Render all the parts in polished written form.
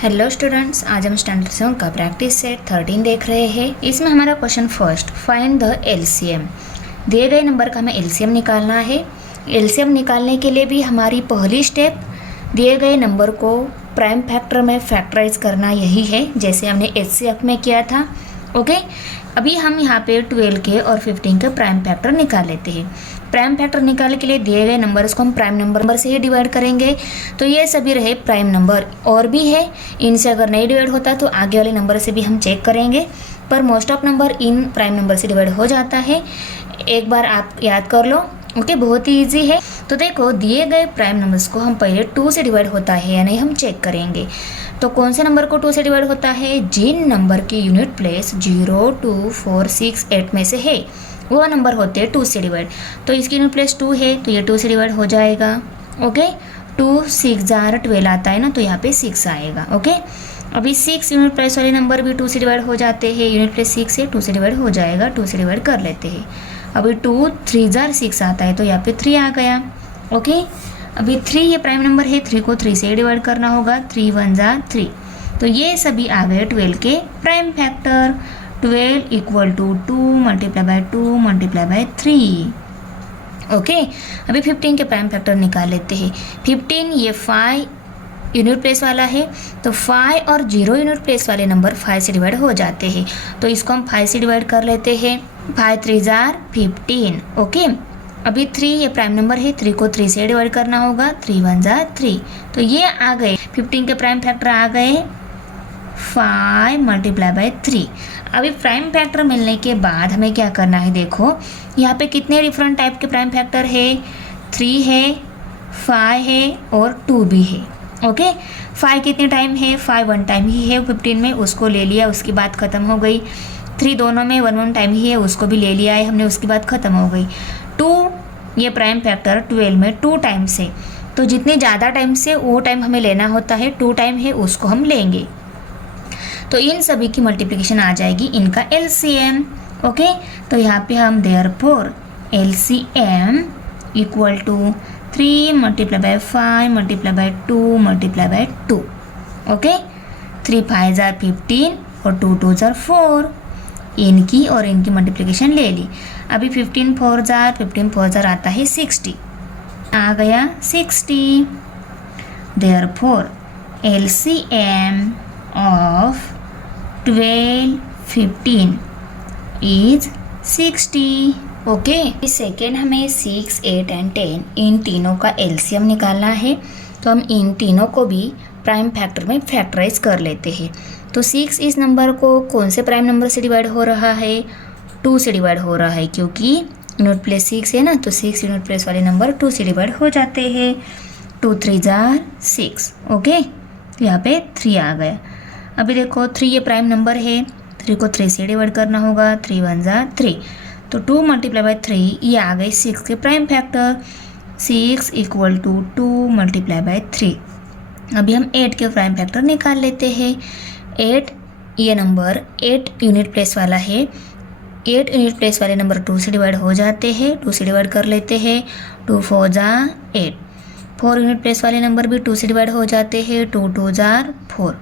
Hello students, आज हम standard 7 का प्रैक्टिस सेट 13 देख रहे हैं। इसमें हमारा question first, find the LCM. दिए गए नंबर का हमें एलसीएम निकालना है। एलसीएम निकालने के लिए भी हमारी पहली स्टेप दिए गए नंबर को प्राइम फैक्टर में फैक्टराइज करना यही है, जैसे हमने एचसीएफ में किया था। ओके, अभी हम यहाँ पे 12 के और 15 के प्राइम फैक्टर निकाल लेते हैं। प्राइम फैक्टर निकालने के लिए दिए गए नंबर्स को हम प्राइम नंबर से ही डिवाइड करेंगे। तो ये सभी रहे प्राइम नंबर, और भी है, इनसे अगर नहीं डिवाइड होता तो आगे वाले नंबर से भी हम चेक करेंगे, पर most of number in prime number से डिवाइड हो जाता है। एक बार आप याद कर लो। ओके, बहुत ही ईजी है। तो देखो, दिए गए प्राइम नंबर्स को हम पहले 2 से डिवाइड होता है या नहीं हम चेक करेंगे। तो कौन से नंबर को 2 से डिवाइड होता है? जिन नंबर की यूनिट प्लेस 0, 2, 4, 6, 8 में से है वो नंबर होते हैं 2 से डिवाइड। तो इसकी यूनिट प्लेस 2 है तो ये 2 से डिवाइड हो जाएगा। ओके, 2 6 जार 12 आता है ना, तो यहाँ पे 6 आएगा। ओके, अभी 6 यूनिट प्लेस वाले नंबर भी 2 से डिवाइड हो जाते हैं। यूनिट प्लेस 6 है, 2 से डिवाइड हो जाएगा, 2 से डिवाइड कर लेते हैं। अभी 2 3 जार 6 आता है तो यहाँ पे 3 आ गया। ओके, अभी 3 ये प्राइम नंबर है, 3 को 3 से डिवाइड करना होगा, 3 1 जार 3। तो ये सभी आ गए 12 के prime factor. 12 equal to 2 multiply by 2 multiply by 3। Okay, अभी 15 के प्राइम फैक्टर निकाल लेते हैं। 15 ये 5 यूनिट प्लेस वाला है, तो 5 और 0 यूनिट प्लेस वाले नंबर 5 से डिवाइड हो जाते हैं। तो इसको हम 5 से डिवाइड कर लेते हैं। 5 3 जार 15। ओके, अभी 3 ये प्राइम नंबर है, 3 को 3 से डिवाइड करना होगा, 3 1 जार 3। तो ये आ गए 15 के प्राइम फैक्टर आ गए 5 मल्टीप्लाई बाय 3। अभी प्राइम फैक्टर मिलने के बाद हमें क्या करना है? देखो यहाँ पे कितने डिफरेंट टाइप के प्राइम फैक्टर है, 3 है, 5 है और 2 भी है। ओके, 5 कितने टाइम है? 5 1 टाइम ही है 15 में, उसको ले लिया, उसकी बात ख़त्म हो गई। 3 दोनों में 1 1 टाइम ही है, उसको भी ले लिया है हमने, उसकी बात ख़त्म हो गई। 2 ये प्राइम फैक्टर 12 में 2 टाइम से, तो जितने ज़्यादा टाइम से वो टाइम हमें लेना होता है, 2 टाइम है उसको हम लेंगे। तो इन सभी की मल्टीप्लिकेशन आ जाएगी इनका एलसीएम। ओके, तो यहाँ पे हम therefore LCM equal to 3 multiply by 5 multiply by 2 multiply by 2। Okay, 3 5 जार 15 और 2 2 जार 4। इनकी और इनकी मल्टीप्लिकेशन ले ली। अभी 15 4 जार आता है 60, आ गया 60। Therefore LCM of 12 15 is 60। Okay, second हमें 6 8 एंड 10 इन तीनों का एलसीएम निकालना है। तो हम इन तीनों को भी प्राइम फैक्टर में फैक्टराइज कर लेते हैं। तो 6 इस नंबर को कौन से प्राइम नंबर से डिवाइड हो रहा है? 2 से डिवाइड हो रहा है, क्योंकि यूनिट प्लेस 6 है ना, तो 6 यूनिट प्लेस वाले नंबर 2 से डिवाइड हो जाते हैं। 2 3 जार 6। ओके, यहाँ पे 3 आ गया। अभी देखो 3 ये प्राइम नंबर है, 3 को 3 से डिवाइड करना होगा, 3 1 जार 3। तो 2 मल्टीप्लाई बाय 3 ये आ गए 6 के prime factor. 6 equal to 2 multiply by 3। अभी हम 8 के प्राइम फैक्टर निकाल लेते हैं। 8 ये नंबर 8 यूनिट प्लेस वाला है, 8 यूनिट प्लेस वाले नंबर 2 से डिवाइड हो जाते हैं, 2 से डिवाइड कर लेते हैं। 2 4 जार 8। 4 यूनिट प्लेस वाले नंबर भी 2 से डिवाइड हो जाते हैं, 2 2 जार 4।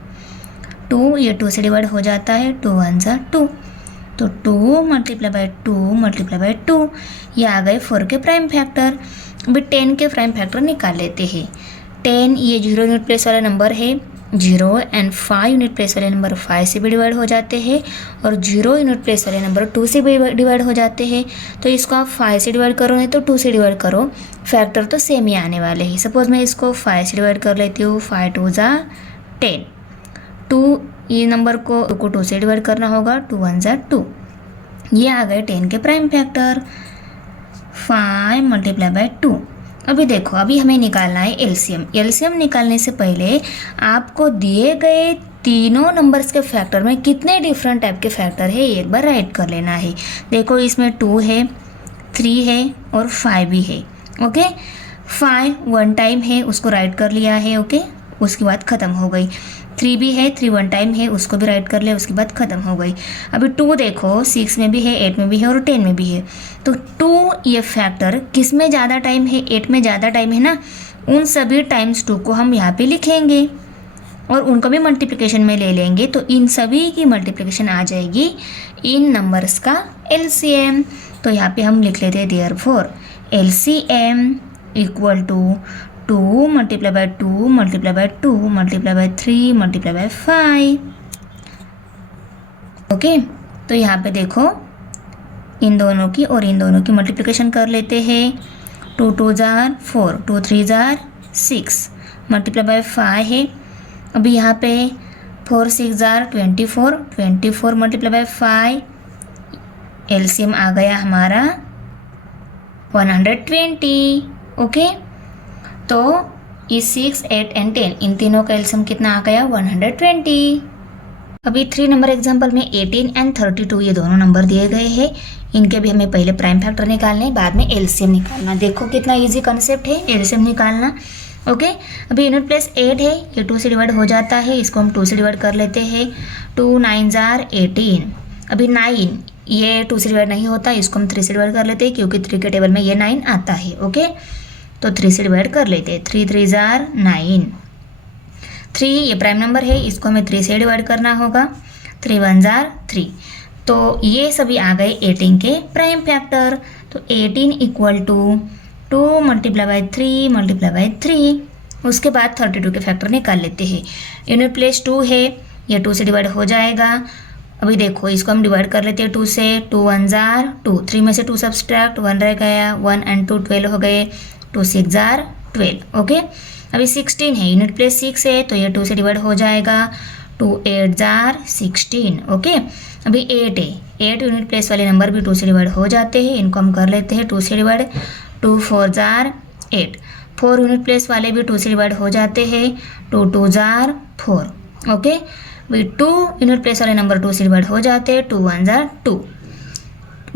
2 ये 2 से डिवाइड हो जाता है, 2 1 जार 2। तो 2 मल्टीप्लाई बाय 2 मल्टीप्लाई बाय 2 ये आ गए 4 के प्राइम फैक्टर। अभी 10 के प्राइम फैक्टर निकाल लेते हैं। 10 ये 0 यूनिट प्लेस वाला नंबर है, 0 एंड 5 यूनिट प्लेस वाले नंबर 5 से भी डिवाइड हो जाते हैं, और 0 यूनिट प्लेस वाले नंबर 2 से भी डिवाइड हो जाते हैं। तो इसको आप 5 से डिवाइड करो नहीं तो 2 से डिवाइड करो, फैक्टर तो सेम ही आने वाले हैं। सपोज मैं इसको 5 से डिवाइड कर लेती हूँ, 5 2 जार 10। 2 ये नंबर को 2 से डिवाइड करना होगा, 2 1 जार 2। ये आ गए 10 के प्राइम फैक्टर। 5 multiply by 2। अभी देखो, अभी हमें निकालना है एलसीएम। एलसीएम निकालने से पहले आपको दिए गए तीनों नंबर्स के फैक्टर में कितने डिफरेंट टाइप के फैक्टर है एक बार राइट कर लेना है। देखो इसमें 2 है, 3 है और 5 भी है। ओके, 5 1 टाइम है, उसको राइट कर लिया है। ओके, उसकी बात ख़त्म हो गई। 3 भी है, 3 1 टाइम है, उसको भी राइट कर लिया, उसकी बात ख़त्म हो गई। अभी 2 देखो 6 में भी है, 8 में भी है और 10 में भी है। तो 2 ये फैक्टर किस में ज़्यादा टाइम है? 8 में ज़्यादा टाइम है ना, उन सभी टाइम्स 2 को हम यहाँ पे लिखेंगे। और उनको भी मल्टीप्लिकेशन में ले लेंगे तो इन सभी की मल्टीप्लिकेशन आ जाएगी इन नंबर्स का एलसीएम। तो यहाँ पे हम लिख लेते हैं therefore LCM equal to 2 multiply by 2 multiply by 2 multiply by 3 multiply by 5। Okay, तो यहाँ पे देखो इन दोनों की और इन दोनों की मल्टीप्लिकेशन कर लेते हैं। 2 2 जार 4, 2 3 जार 6 मल्टीप्लाई बाय 5 है। अभी यहाँ पे 4 6 जार 24, 24 मल्टीप्लाई बाय 5, एलसीएम आ गया हमारा 120। ओके, तो इस 6 8 एंड 10 इन तीनों का एलसीएम कितना आ गया 120। अभी 3 नंबर एग्जाम्पल में 18 एंड 32 ये दोनों नंबर दिए गए हैं। इनके भी हमें पहले प्राइम फैक्टर निकालने, बाद में एलसीएम निकालना। देखो कितना इजी कॉन्सेप्ट है एलसीएम निकालना। ओके, अभी यूनिट प्लेस 8 है, ये 2 से डिवाइड हो जाता है, इसको हम 2 से डिवाइड कर लेते हैं। 2 9 जार 18। अभी 9 ये 2 से डिवाइड नहीं होता, इसको हम 3 से डिवाइड कर लेते हैं क्योंकि 3 के टेबल में ये 9 आता है। ओके, तो 3 से डिवाइड कर लेते हैं। 3 3 जार 9। 3 ये प्राइम नंबर है, इसको हमें 3 से डिवाइड करना होगा। 3 1 जार 3। तो ये सभी आ गए 18 के प्राइम फैक्टर। तो 18 equal to 2 multiply by 3 multiply by 3। उसके बाद 32 के फैक्टर निकाल लेते हैं। यूनिट प्लेस 2 है, ये 2 से डिवाइड हो जाएगा। अभी देखो इसको हम डिवाइड कर लेते हैं 2 से। 2 1 जार 2, 3 में से 2 सब्सट्रैक्ट 1 रह गया, 1 एंड 2 12 हो गए। 2 6 जार 12। ओके, अभी 16 है, यूनिट प्लेस 6 है, तो ये 2 से डिवाइड हो जाएगा। 2 8 जार 16। ओके, अभी 8 है, 8 यूनिट प्लेस वाले नंबर भी 2 से डिवाइड हो जाते हैं, इनको हम कर लेते हैं 2 से डिवाइड। 2 4 जार 8। 4 यूनिट प्लेस वाले भी 2 से डिवाइड हो जाते हैं। 2 2 जार 4। ओके, अभी 2 यूनिट प्लेस वाले नंबर 2 से डिवाइड हो जाते हैं। 2 1 जार 2।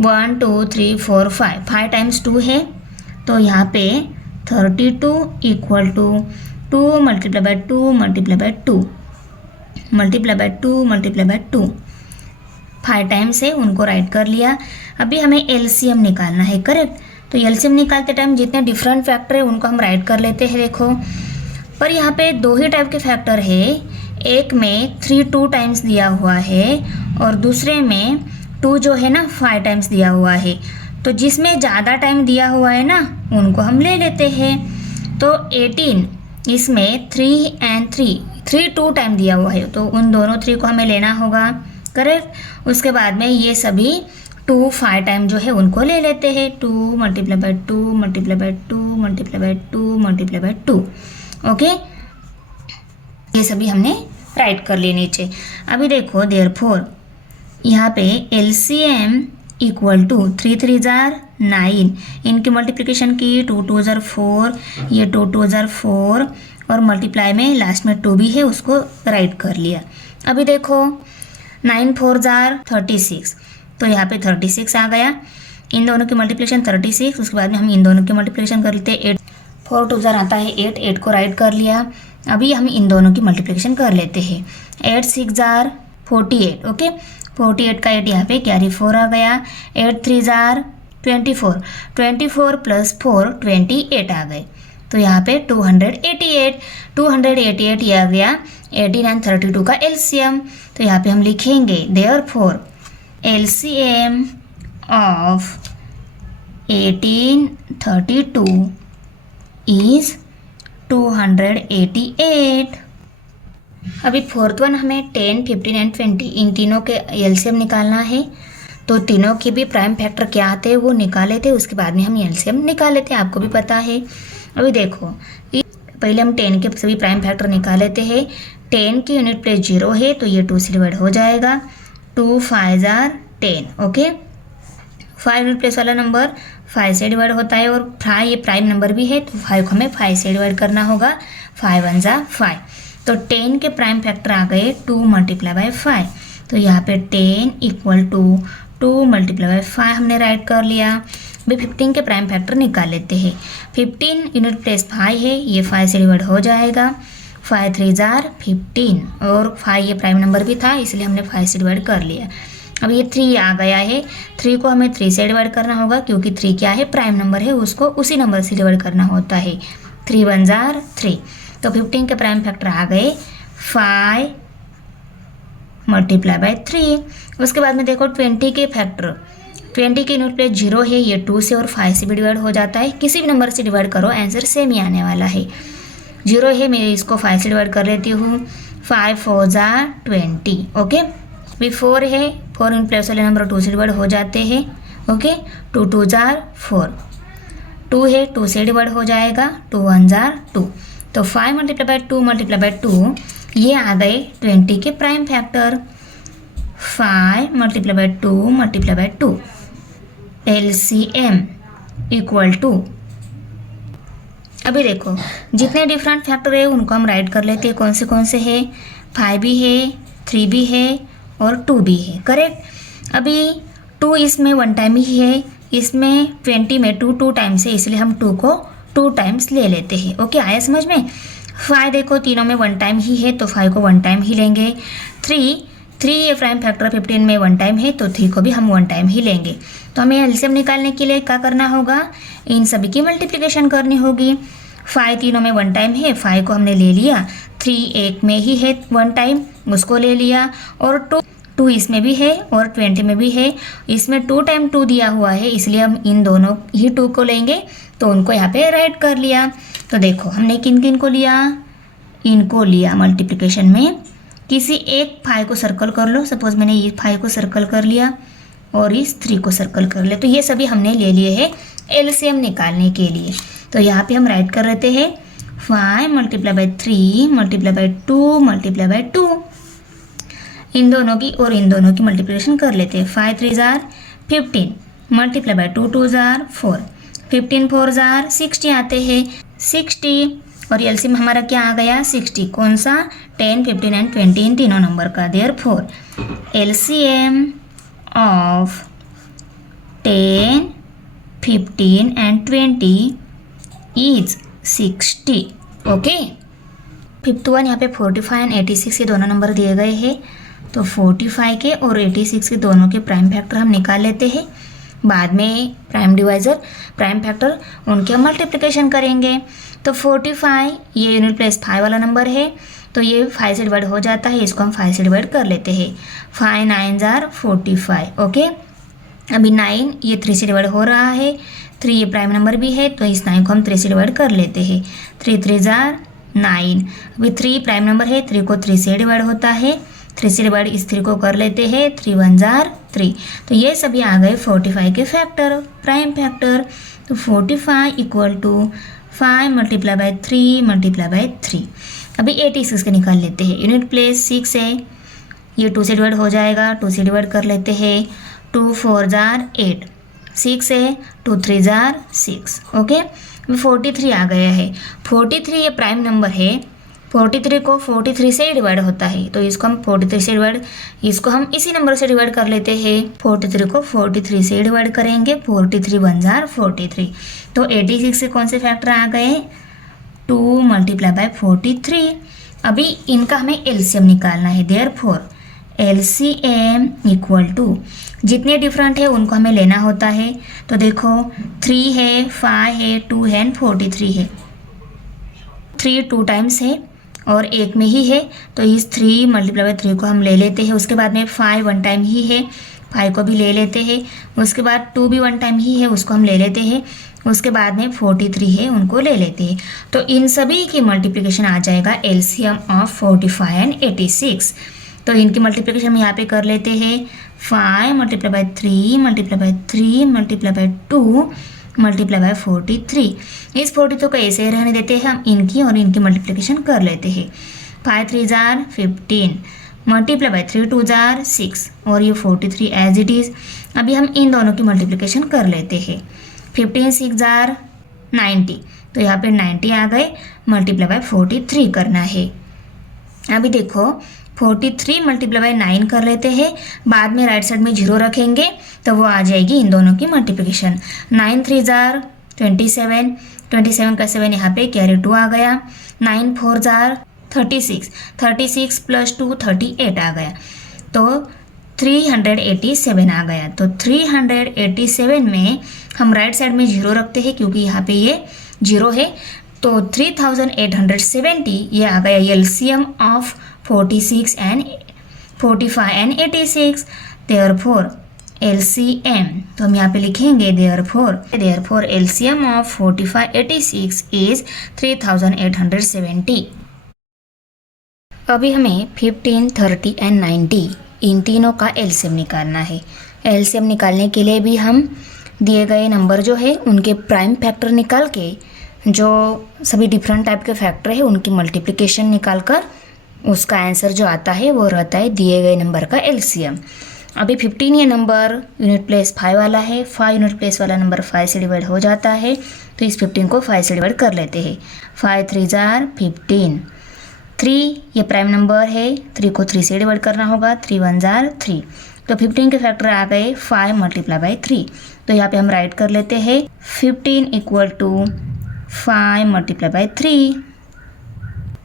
1 2 3 4 5, 5 टाइम्स 2 है, तो यहाँ पे 32 equal to 2 multiply by 2 multiply by 2 multiply by 2 multiply by 2। 5 times है, उनको राइट कर लिया। अभी हमें एलसीएम निकालना है, करेक्ट। तो एलसीएम निकालते टाइम जितने डिफरेंट फैक्टर है उनको हम राइट कर लेते हैं। देखो पर यहाँ पे 2 ही टाइप के फैक्टर है, एक में 3 2 टाइम्स दिया हुआ है और दूसरे में 2 जो है ना 5 टाइम्स दिया हुआ है। तो जिसमें ज़्यादा टाइम दिया हुआ है ना उनको हम ले लेते हैं। तो 18 इसमें 3 एंड 3 2 टाइम दिया हुआ है, तो उन दोनों 3 को हमें लेना होगा, करेक्ट। उसके बाद में ये सभी 2 5 टाइम जो है उनको ले लेते हैं। 2 multiply by 2 multiply by 2 multiply by 2 multiply by 2। Okay, ये सभी हमने राइट कर लिए नीचे। अभी देखो देयरफॉर यहाँ पे एलसीएम इक्वल टू 3 3 जार 9, इनकी मल्टीप्लिकेशन की। 2 2 जार 4, ये 2 2 जार 4 और मल्टीप्लाई में लास्ट में 2 भी है, उसको राइट कर लिया। अभी देखो 9 4 जार 36, तो यहाँ पे 36 आ गया। इन दोनों की मल्टीप्लिकेशन 36, उसके बाद में हम इन दोनों की मल्टीप्लिकेशन कर लेते हैं। 8 4 2 जार आता है 8, 8 को राइट कर लिया। अभी हम इन दोनों की मल्टीप्लिकेशन कर लेते हैं। 8 6 जार 48। ओके, 48 का 8 यहाँ पे कैरी 4 आ गया। 8 3 जार 24, 24 प्लस 4 28 आ गए, तो यहाँ पे 288 ये आ गया 18 एंड 32 का एलसीएम। तो यहाँ पे हम लिखेंगे देयरफॉर एलसीएम ऑफ 18 32 इज 288। अभी फोर्थ वन हमें 10 15 एंड 20 इन तीनों के एलसीएम निकालना है। तो तीनों के भी प्राइम फैक्टर क्या आते हैं वो निकाले थे, उसके बाद में हम एलसीएम निकाल लेते हैं, आपको भी पता है। अभी देखो पहले हम 10 के सभी प्राइम फैक्टर निकाल लेते हैं। 10 की यूनिट प्लेस 0 है, तो ये 2 से डिवाइड हो जाएगा। 2 5 जार 10। ओके, 5 यूनिट प्लेस वाला नंबर 5 से डिवाइड होता है और 5 ये प्राइम नंबर भी है, तो 5 को हमें 5 से डिवाइड करना होगा। 5 1 जार 5, तो 10 के प्राइम फैक्टर आ गए 2 मल्टीप्लाई बाय 5। तो यहाँ पे 10 इक्वल टू 2 मल्टीप्लाई बाय 5 हमने राइट कर लिया। अभी 15 के प्राइम फैक्टर निकाल लेते हैं। 15 यूनिट प्लेस 5 है, ये 5 से डिवाइड हो जाएगा। 5 3 जार 15 और 5 ये प्राइम नंबर भी था, इसलिए हमने 5 से डिवाइड कर लिया। अब ये 3 आ गया है, 3 को हमें 3 से डिवाइड करना होगा क्योंकि 3 क्या है प्राइम नंबर है, उसको उसी नंबर से डिवाइड करना होता है। 3 1 जार 3, तो 15 के प्राइम फैक्टर आ गए 5 मल्टीप्लाई बाय 3। उसके बाद में देखो 20 के फैक्टर, 20 के यूनिट प्लेस 0 है, ये 2 से और 5 से भी डिवाइड हो जाता है। किसी भी नंबर से डिवाइड करो आंसर सेम ही आने वाला है। 0 है, मैं इसको 5 से डिवाइड कर लेती हूँ। 5 4 जार 20। ओके, अभी 4 है, 4 इन प्लेस वाले नंबर 2 से डिवाइड हो जाते हैं। ओके, 2 2 जार 4, 2 है, 2 से डिवाइड हो जाएगा, 2 1 जार 2। तो 5 मल्टीप्लाई बाय 2 मल्टीप्लाई बाय 2, ये आ गए 20 के prime factor. 5 multiply by 2 multiply by 2, LCM equal to, अभी देखो जितने डिफरेंट फैक्टर है उनको हम राइट कर लेते हैं। कौन से है, 5 भी है, 3 भी है और 2 भी है। करेक्ट। अभी 2 इसमें 1 टाइम ही है, इसमें 20 में 2 टाइम्स है, इसलिए हम 2 को 2 टाइम्स ले लेते हैं। ओके, आया समझ में। 5 देखो तीनों में 1 टाइम ही है, तो 5 को 1 टाइम ही लेंगे। 3 ये प्राइम फैक्टर 15 में 1 टाइम है, तो 3 को भी हम 1 टाइम ही लेंगे। तो हमें एलसीएम निकालने के लिए क्या करना होगा, इन सभी की मल्टीप्लिकेशन करनी होगी। 5 तीनों में 1 टाइम है, 5 को हमने ले लिया। 3 एक में ही है 1 टाइम, उसको ले लिया। और 2 इसमें भी है और 20 में भी है। इसमें 2 टाइम 2 दिया हुआ है, इसलिए हम इन दोनों ही 2 को लेंगे, तो उनको यहाँ पे राइट कर लिया। तो देखो हमने किन किन को लिया, इनको लिया मल्टीप्लिकेशन में। किसी एक 5 को सर्कल कर लो, सपोज मैंने ये 5 को सर्कल कर लिया और इस 3 को सर्कल कर लिया, तो ये सभी हमने ले लिए हैं एलसीएम निकालने के लिए। तो यहाँ पे हम राइट कर लेते हैं 5 multiply by 3 multiply by 2 multiply by 2। इन दोनों की और इन दोनों की मल्टीप्लिकेशन कर लेते हैं। 5 3 jar 15 multiply by 2 2 jar 4, 15 4 jar 60 आते हैं 60। और एलसीएम हमारा क्या आ गया 60। कौन सा, 10 15 एंड 20 इन तीनों नंबर का। Therefore LCM of 10 15 and 20 is 60। Okay, fifth one यहाँ पे 45 एंड 86 ये दोनों नंबर दिए गए हैं, तो 45 के और 86 के दोनों के प्राइम फैक्टर हम निकाल लेते हैं। बाद में प्राइम डिवाइजर प्राइम फैक्टर उनके हम मल्टीप्लिकेशन करेंगे। तो 45 ये यूनिट प्लेस 5 वाला नंबर है, तो ये 5 से डिवाइड हो जाता है, इसको हम 5 से डिवाइड कर लेते हैं। 5 9 जार 45। ओके, अभी 9 ये 3 से डिवाइड हो रहा है, 3 ये प्राइम नंबर भी है, तो इस 9 को हम 3 से डिवाइड कर लेते हैं। 3 3 जार 9। अभी 3 प्राइम नंबर है, 3 को 3 से डिवाइड होता है, 3 से डिवाइड इस 3 को कर लेते हैं। 3 1 जार 3। तो ये सभी आ गए 45 के फैक्टर, प्राइम फैक्टर। तो 45 equal to 5 multiply by 3 multiply by 3। अभी 86 के निकाल लेते हैं। यूनिट प्लेस 6 है, ये 2 से डिवाइड हो जाएगा, 2 से डिवाइड कर लेते हैं। 2 4 जार 8, 6 है, 2 3 जार 6। ओके, अभी 43 आ गया है। 43 ये प्राइम नंबर है, 43 को 43 से डिवाइड होता है, तो इसको हम 43 से डिवाइड, इसको हम इसी नंबर से डिवाइड कर लेते हैं। 43 को 43 से डिवाइड करेंगे, 43 1 जार 43। तो 86 से कौन से फैक्टर आ गए, 2 मल्टीप्लाई बाय 43। अभी इनका हमें एलसीएम निकालना है। देयरफॉर एलसीएम इक्वल टू, जितने डिफरेंट है उनको हमें लेना होता है। तो देखो 3 है, 5 है, 2 है एंड 43 है। 3 2 टाइम्स है और एक में ही है, तो इस 3 मल्टीप्लाई बाय 3 को हम ले लेते हैं। उसके बाद में 5 1 टाइम ही है, 5 को भी ले लेते हैं। उसके बाद 2 भी 1 टाइम ही है, उसको हम ले लेते हैं। उसके बाद में 43 है, उनको ले लेते हैं। तो इन सभी की मल्टीप्लिकेशन आ जाएगा एलसीएम ऑफ 45 एंड 86। तो इनकी मल्टीप्लिकेशन हम यहाँ पे कर लेते हैं। 5 multiply by 3 multiply by 3 multiply by 2 multiply bye 43। इस 42 को ऐसे ही रहने देते हैं, हम इनकी और इनकी मल्टीप्लिकेशन कर लेते हैं। 5 3 जार 15 मल्टीप्लाई बाय 3 2 जार 6 और ये 43 एज इट इज़। अभी हम इन दोनों की मल्टीप्लिकेशन कर लेते हैं। 15 6 जार 90, तो यहाँ पे 90 आ गए, मल्टीप्लाई बाय 43 करना है। अभी देखो 43 मल्टीप्लाई बाय 9 कर लेते हैं, बाद में राइट साइड में 0 रखेंगे, तो वो आ जाएगी इन दोनों की मल्टीप्लिकेशन। 9 3 जार 27, 27 का 7 यहाँ पे कैरी 2 आ गया। 9 4 जार 36, 36 प्लस 2 38 आ गया, तो 387 आ गया। तो 387 में हम राइट साइड में 0 रखते हैं, क्योंकि यहाँ पे ये 0 है, तो 3870 ये आ गया LCM of 46 and 45 and 86. Therefore LCM, तो हम यहाँ पे लिखेंगे therefore LCM of 45 86 is 3870. अभी हमें 15, 30 and 90 इन तीनों का LCM निकालना है। LCM निकालने के लिए भी हम दिए गए नंबर जो है उनके प्राइम फैक्टर निकाल के जो सभी डिफरेंट टाइप के फैक्टर है उनकी मल्टीप्लिकेशन निकाल कर उसका आंसर जो आता है वो रहता है दिए गए नंबर का LCM। अभी 15 ये नंबर यूनिट प्लेस 5 वाला है, 5 यूनिट प्लेस वाला नंबर 5 से डिवाइड हो जाता है, तो इस 15 को 5 से डिवाइड कर लेते हैं। 5 3 जार 15। 3 ये प्राइम नंबर है, 3 को 3 से डिवाइड करना होगा, 3 1 जार 3। तो 15 के फैक्टर आ गए 5 मल्टीप्लाई बाई 3। तो यहाँ पे हम राइट कर लेते हैं 15 इक्वल टू 5 मल्टीप्लाई बाई 3।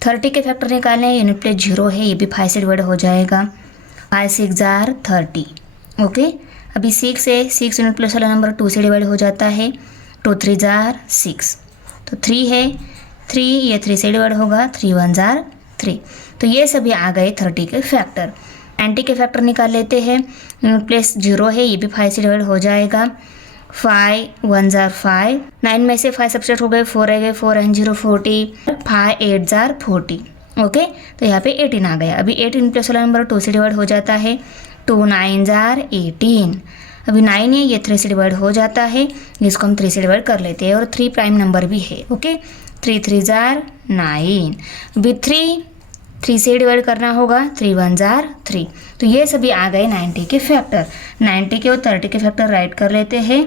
30 के फैक्टर निकालने यूनिट प्लेस 0 है, ये भी 5 से डिवाइड हो जाएगा। 5 6 जार 30। ओके, अभी 6 है, 6 यूनिट प्लेस वाला नंबर 2 से डिवाइड हो जाता है, 2 3 जार 6। तो 3 है, 3 ये 3 से डिवाइड होगा, 3 1 जार 3। तो ये सभी आ गए 30 के फैक्टर। 90 के फैक्टर निकाल लेते हैं, यूनिट प्लेस 0 है, ये भी 5 से डिवाइड हो जाएगा। 5 1 जार 5, 9 में से 5 सब्सट्रैक्ट हो गए, 4 रह गए, 4 and 0 40, 5 8 जार 40। ओके, तो यहाँ पे 18 आ गया। अभी 8 यूनिट प्लेस वाला नंबर 2 से डिवाइड हो जाता है, 2 9 जार 18। अभी 9 है, ये 3 से डिवाइड हो जाता है, जिसको हम 3 से डिवाइड कर लेते हैं, और 3 प्राइम नंबर भी है। Okay, 3 3 jar 9। अभी 3 से डिवाइड करना होगा, 3 1 जार 3। तो ये सभी आ गए 90 के फैक्टर। 90 के और 30 के फैक्टर राइट कर लेते हैं,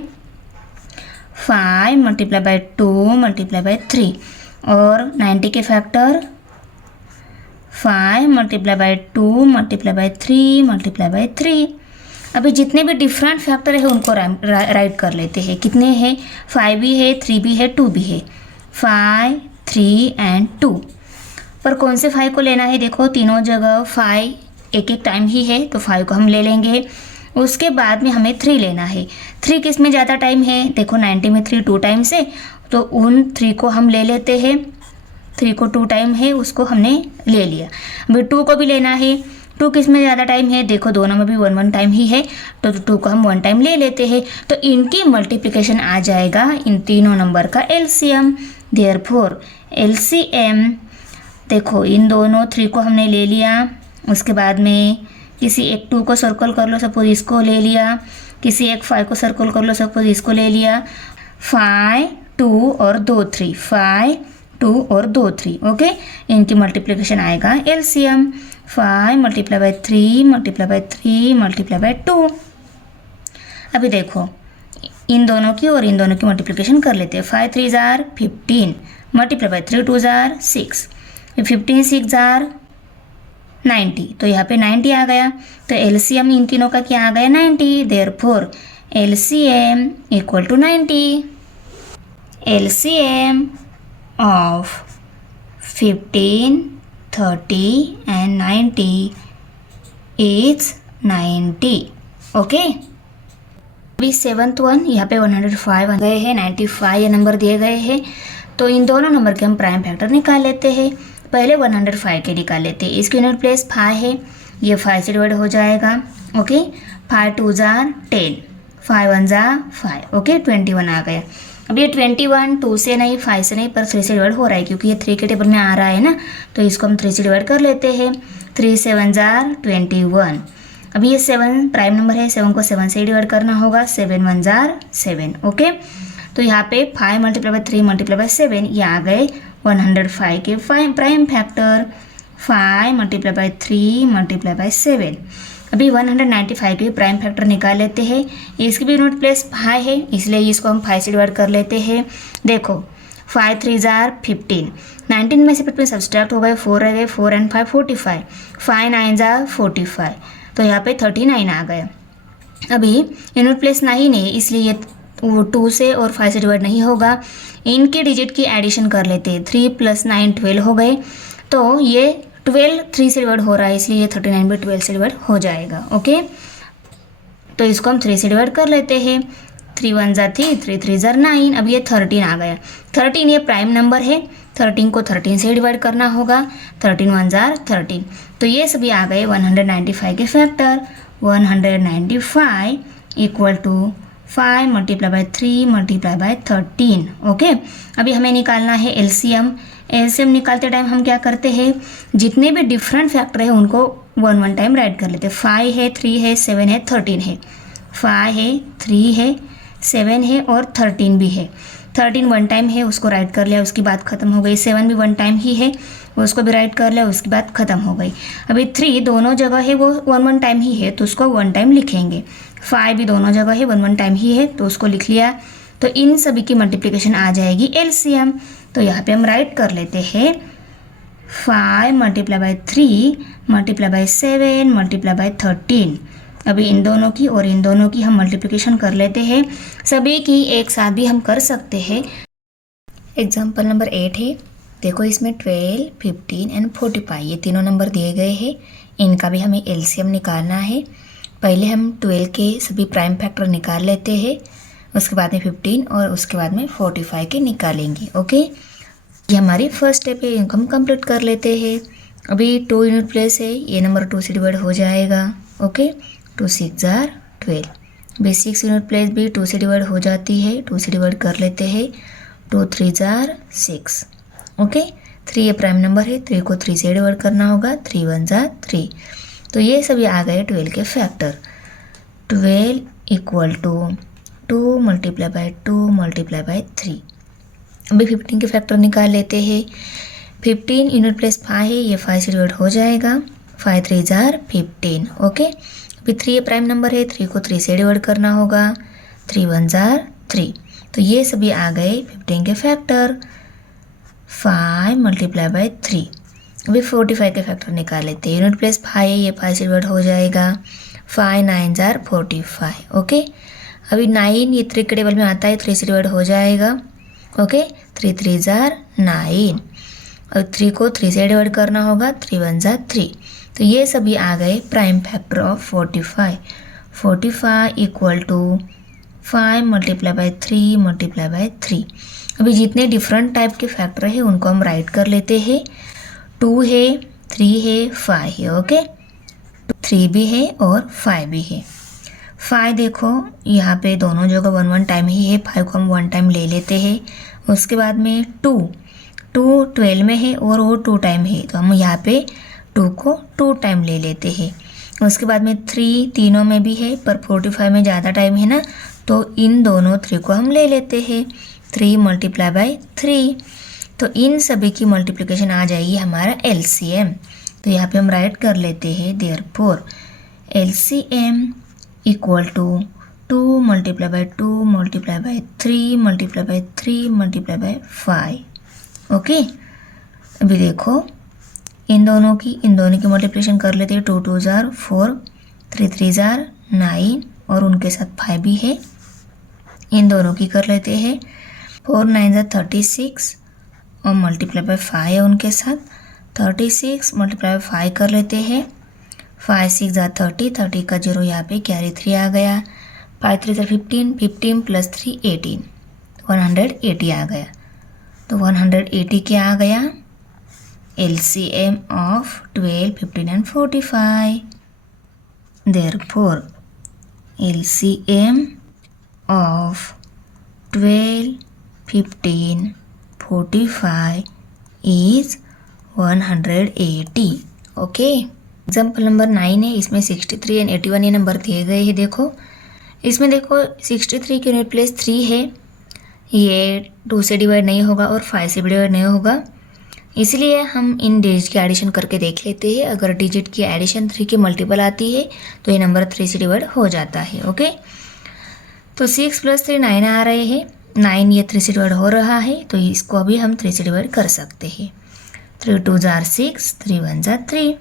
5 मल्टीप्लाई बाई 2 मल्टीप्लाई बाई 3, और 90 के factor 5 multiply by 2 multiply by 3 multiply by 3। अभी जितने भी डिफरेंट फैक्टर है उनको राइट कर लेते हैं। कितने हैं? 5 भी है, 3 भी है, 2 भी है। 5 3 and 2। पर कौन से 5 को लेना है? देखो तीनों जगह 5 एक एक टाइम ही है, तो 5 को हम ले लेंगे। उसके बाद में हमें 3 लेना है। 3 किस में ज़्यादा टाइम है? देखो 90 में 3 2 टाइम्स है, तो उन 3 को हम ले लेते हैं। 3 को 2 टाइम है, उसको हमने ले लिया। अभी 2 को भी लेना है। 2 किस में ज़्यादा टाइम है? देखो दोनों में भी 1 1 टाइम ही है, तो 2 को हम 1 टाइम ले लेते हैं। तो इनकी मल्टीप्लिकेशन आ जाएगा इन तीनों नंबर का LCM। देयरफॉर LCM, देखो इन दोनों 3 को हमने ले लिया। उसके बाद में किसी एक 2 को सर्कल कर लो, सपोज इसको ले लिया। किसी एक 5 को सर्कल कर लो, सपोज इसको ले लिया। 5 2 और 2 3, 5 2 और 2 3। ओके, इनकी मल्टीप्लिकेशन आएगा LCM। 5 multiply by 3 multiply by 3 multiply by 2। अभी देखो इन दोनों की और इन दोनों की मल्टीप्लिकेशन कर लेते हैं। 5 3 jar 15 multiply by 3 2 jar 6, 15 6 jar 90। तो यहाँ पे 90 आ गया। तो LCM इन तीनों का क्या आ गया? 90। Therefore LCM equal to 90। LCM of 15 30 and 90 is 90। Okay, अभी 7th वन, यहाँ पे 105 गए हैं, 95 ये नंबर दिए गए हैं। तो इन दोनों नंबर के हम प्राइम फैक्टर निकाल लेते हैं। पहले 105 के निकाल लेते हैं। इसकी यूनिट प्लेस 5 है, ये 5 से डिवाइड हो जाएगा। Okay, 5 2 jar 10, 5 1 jar 5। ओके, 21 आ गया। अब ये 21 2 से नहीं, 5 से नहीं, पर 3 से डिवाइड हो रहा है, क्योंकि ये 3 के टेबल में आ रहा है ना, तो इसको हम 3 से डिवाइड कर लेते हैं। 3 7 जार 21। अभी ये 7 प्राइम नंबर है, 7 को 7 से डिवाइड करना होगा। 7 1 जार 7। ओके, तो यहाँ पे 5 मल्टीप्लाई बाई 3 मल्टीप्लाई बाई 7, ये आ गए 105 के prime factor. 5 multiply by 3 multiply by 7। अभी 195 के प्राइम फैक्टर निकाल लेते हैं। इसकी भी यूनिट प्लेस 5 है, इसलिए इसको हम 5 से डिवाइड कर लेते हैं। देखो 5 3 जार 15, 19 में से 15 सब्सट्रैक्ट हो गए, 4 रह गए, 4 and 5 45, 5 9 जार 45। तो यहाँ पे 39 आ गया। अभी यूनिट प्लेस 9 है, इसलिए ये 2 से और 5 से डिवाइड नहीं होगा। इनके डिजिट की एडिशन कर लेते हैं। 3 + 9 12 हो गए, तो ये 12 3 से डिवाइड हो रहा है, इसलिए ये 39 भी 12 से डिवाइड हो जाएगा। ओके, तो इसको हम 3 से डिवाइड कर लेते हैं। 3 1 ज़ा 3, 3 3 ज़ा 9। अब ये 13 आ गया। 13 ये प्राइम नंबर है, 13 को 13 से डिवाइड करना होगा। 13 1 ज़ा 13, तो ये सभी आ गए 195 के factor. 195 equal to 5 multiply by 3 multiply by 13। Okay, अभी हमें निकालना है एलसीएम। एलसीएम निकालते टाइम हम क्या करते हैं, जितने भी डिफरेंट फैक्टर है उनको 1 1 टाइम राइट कर लेते हैं। 5 है, 3 है, 7 है, 13 है। 5 है, 3 है, 7 है और 13 भी है। 13 1 टाइम है, उसको राइट कर लिया, उसकी बात खत्म हो गई। 7 भी 1 टाइम ही है, उसको भी राइट कर लिया, उसकी बात खत्म हो गई। अभी 3 दोनों जगह है, वो 1 1 टाइम ही है, तो उसको 1 टाइम लिखेंगे। 5 भी दोनों जगह है, 1 1 टाइम ही है, तो उसको लिख लिया। तो इन सभी की मल्टीप्लिकेशन आ जाएगी एलसीएम। तो यहाँ पे हम राइट कर लेते हैं 5 multiply by 3 multiply by 7 multiply by 13। अभी इन दोनों की और इन दोनों की हम मल्टीप्लिकेशन कर लेते हैं। सभी की एक साथ भी हम कर सकते हैं। एग्जाम्पल नंबर 8 है। देखो इसमें 12, 15 एंड 45 ये तीनों नंबर दिए गए हैं। इनका भी हमें एलसीएम निकालना है। पहले हम 12 के सभी प्राइम फैक्टर निकाल लेते हैं, उसके बाद में 15 और उसके बाद में 45 के निकालेंगे। ओके, ये हमारी फर्स्ट स्टेप है, इनको हम कंप्लीट कर लेते हैं। अभी 2 यूनिट प्लेस है, ये नंबर 2 से डिवाइड हो जाएगा। ओके, 2 6 ज़ा 12। अभी 6 यूनिट प्लेस भी 2 से डिवाइड हो जाती है, 2 से डिवाइड कर लेते हैं। 2 3 ज़ा 6। ओके, 3 ये प्राइम नंबर है, 3 को 3 से डिवाइड करना होगा। 3 1 ज़ा 3। तो ये सभी आ गए 12 के factor. 12 equal to 2 multiply by 2 multiply by 3। अभी 15 के फैक्टर निकाल लेते हैं। 15 यूनिट प्लेस 5 है, ये 5 से डिवाइड हो जाएगा। 5 3 ज़ा 15। ओके, अभी 3 ये प्राइम नंबर है, 3 को 3 से डिवाइड करना होगा। 3 1 ज़ा 3। तो ये सभी आ गए 15 के फैक्टर। 5 multiply by 3। अभी 45 के फैक्टर निकाल लेते हैं। यूनिट प्लेस 5 है, ये 5 से डिवाइड हो जाएगा। 5 9 ज़ा 45। ओके, अभी 9 ये 3 के टेबल में आता है, 3 से डिवाइड हो जाएगा। ओके, 3 3 ज़ा 9। और 3 को 3 से डिवाइड करना होगा। 3 1 ज़ा 3। तो ये सभी आ गए prime factor of 45। 45 equal to 5 multiply by 3 multiply by 3। अभी जितने डिफरेंट टाइप के फैक्टर है उनको हम राइट कर लेते हैं। 2 है, 3 है, 5 है। ओके, 3 भी है और 5 भी है। 5 देखो यहाँ पे दोनों जगह 1 1 टाइम ही है, 5 को हम 1 टाइम ले लेते हैं। उसके बाद में 2 12 में है और वो 2 टाइम है, तो हम यहाँ पे 2 को 2 टाइम ले लेते हैं। उसके बाद में 3 तीनों में भी है, पर 45 में ज़्यादा टाइम है ना, तो इन दोनों 3 को हम ले लेते हैं। 3 मल्टीप्लाई बाय 3। तो इन सभी की मल्टीप्लिकेशन आ जाएगी हमारा एलसीएम। तो यहाँ पे हम राइट कर लेते हैं therefore LCM equal to 2 multiply by 2 multiply by 3 multiply by 3 multiply by 5। Okay, अभी देखो इन दोनों की मल्टीप्लिकेशन कर लेते हैं। 2 2 ज़ा 4, 3 3 ज़ा 9 और उनके साथ 5 भी है, इन दोनों की कर लेते हैं। 4 9 ज़ा 36 और मल्टीप्लाई बाय 5 है उनके साथ। 36 मल्टीप्लाई बाय 5 कर लेते हैं। 5 6 ज़ा 30, 30 का 0 यहाँ पे कैरी 3 आ गया। 5 3 ज़ा 15, 15 प्लस 3 18, 180 आ गया। तो 180 क्या आ गया, LCM of 12 15 and 45। Therefore LCM of 12 15 45 is 180। Okay, example number 9 है। इसमें 63 एंड 81 ये नंबर दिए गए हैं। देखो इसमें देखो 63 के यूनिट प्लेस 3 है, ये 2 से डिवाइड नहीं होगा और 5 से भी डिवाइड नहीं होगा, इसलिए हम इन डिजिट की एडिशन करके देख लेते हैं। अगर डिजिट की एडिशन 3 के मल्टीपल आती है तो ये नंबर 3 से डिवाइड हो जाता है। ओके, तो 6 प्लस 3 9 आ रहे हैं। 9 ये 3 से डिवाइड हो रहा है, तो इसको अभी हम 3 से डिवाइड कर सकते हैं। 3 2 ज़ा 6, 3 1 ज़ा 3।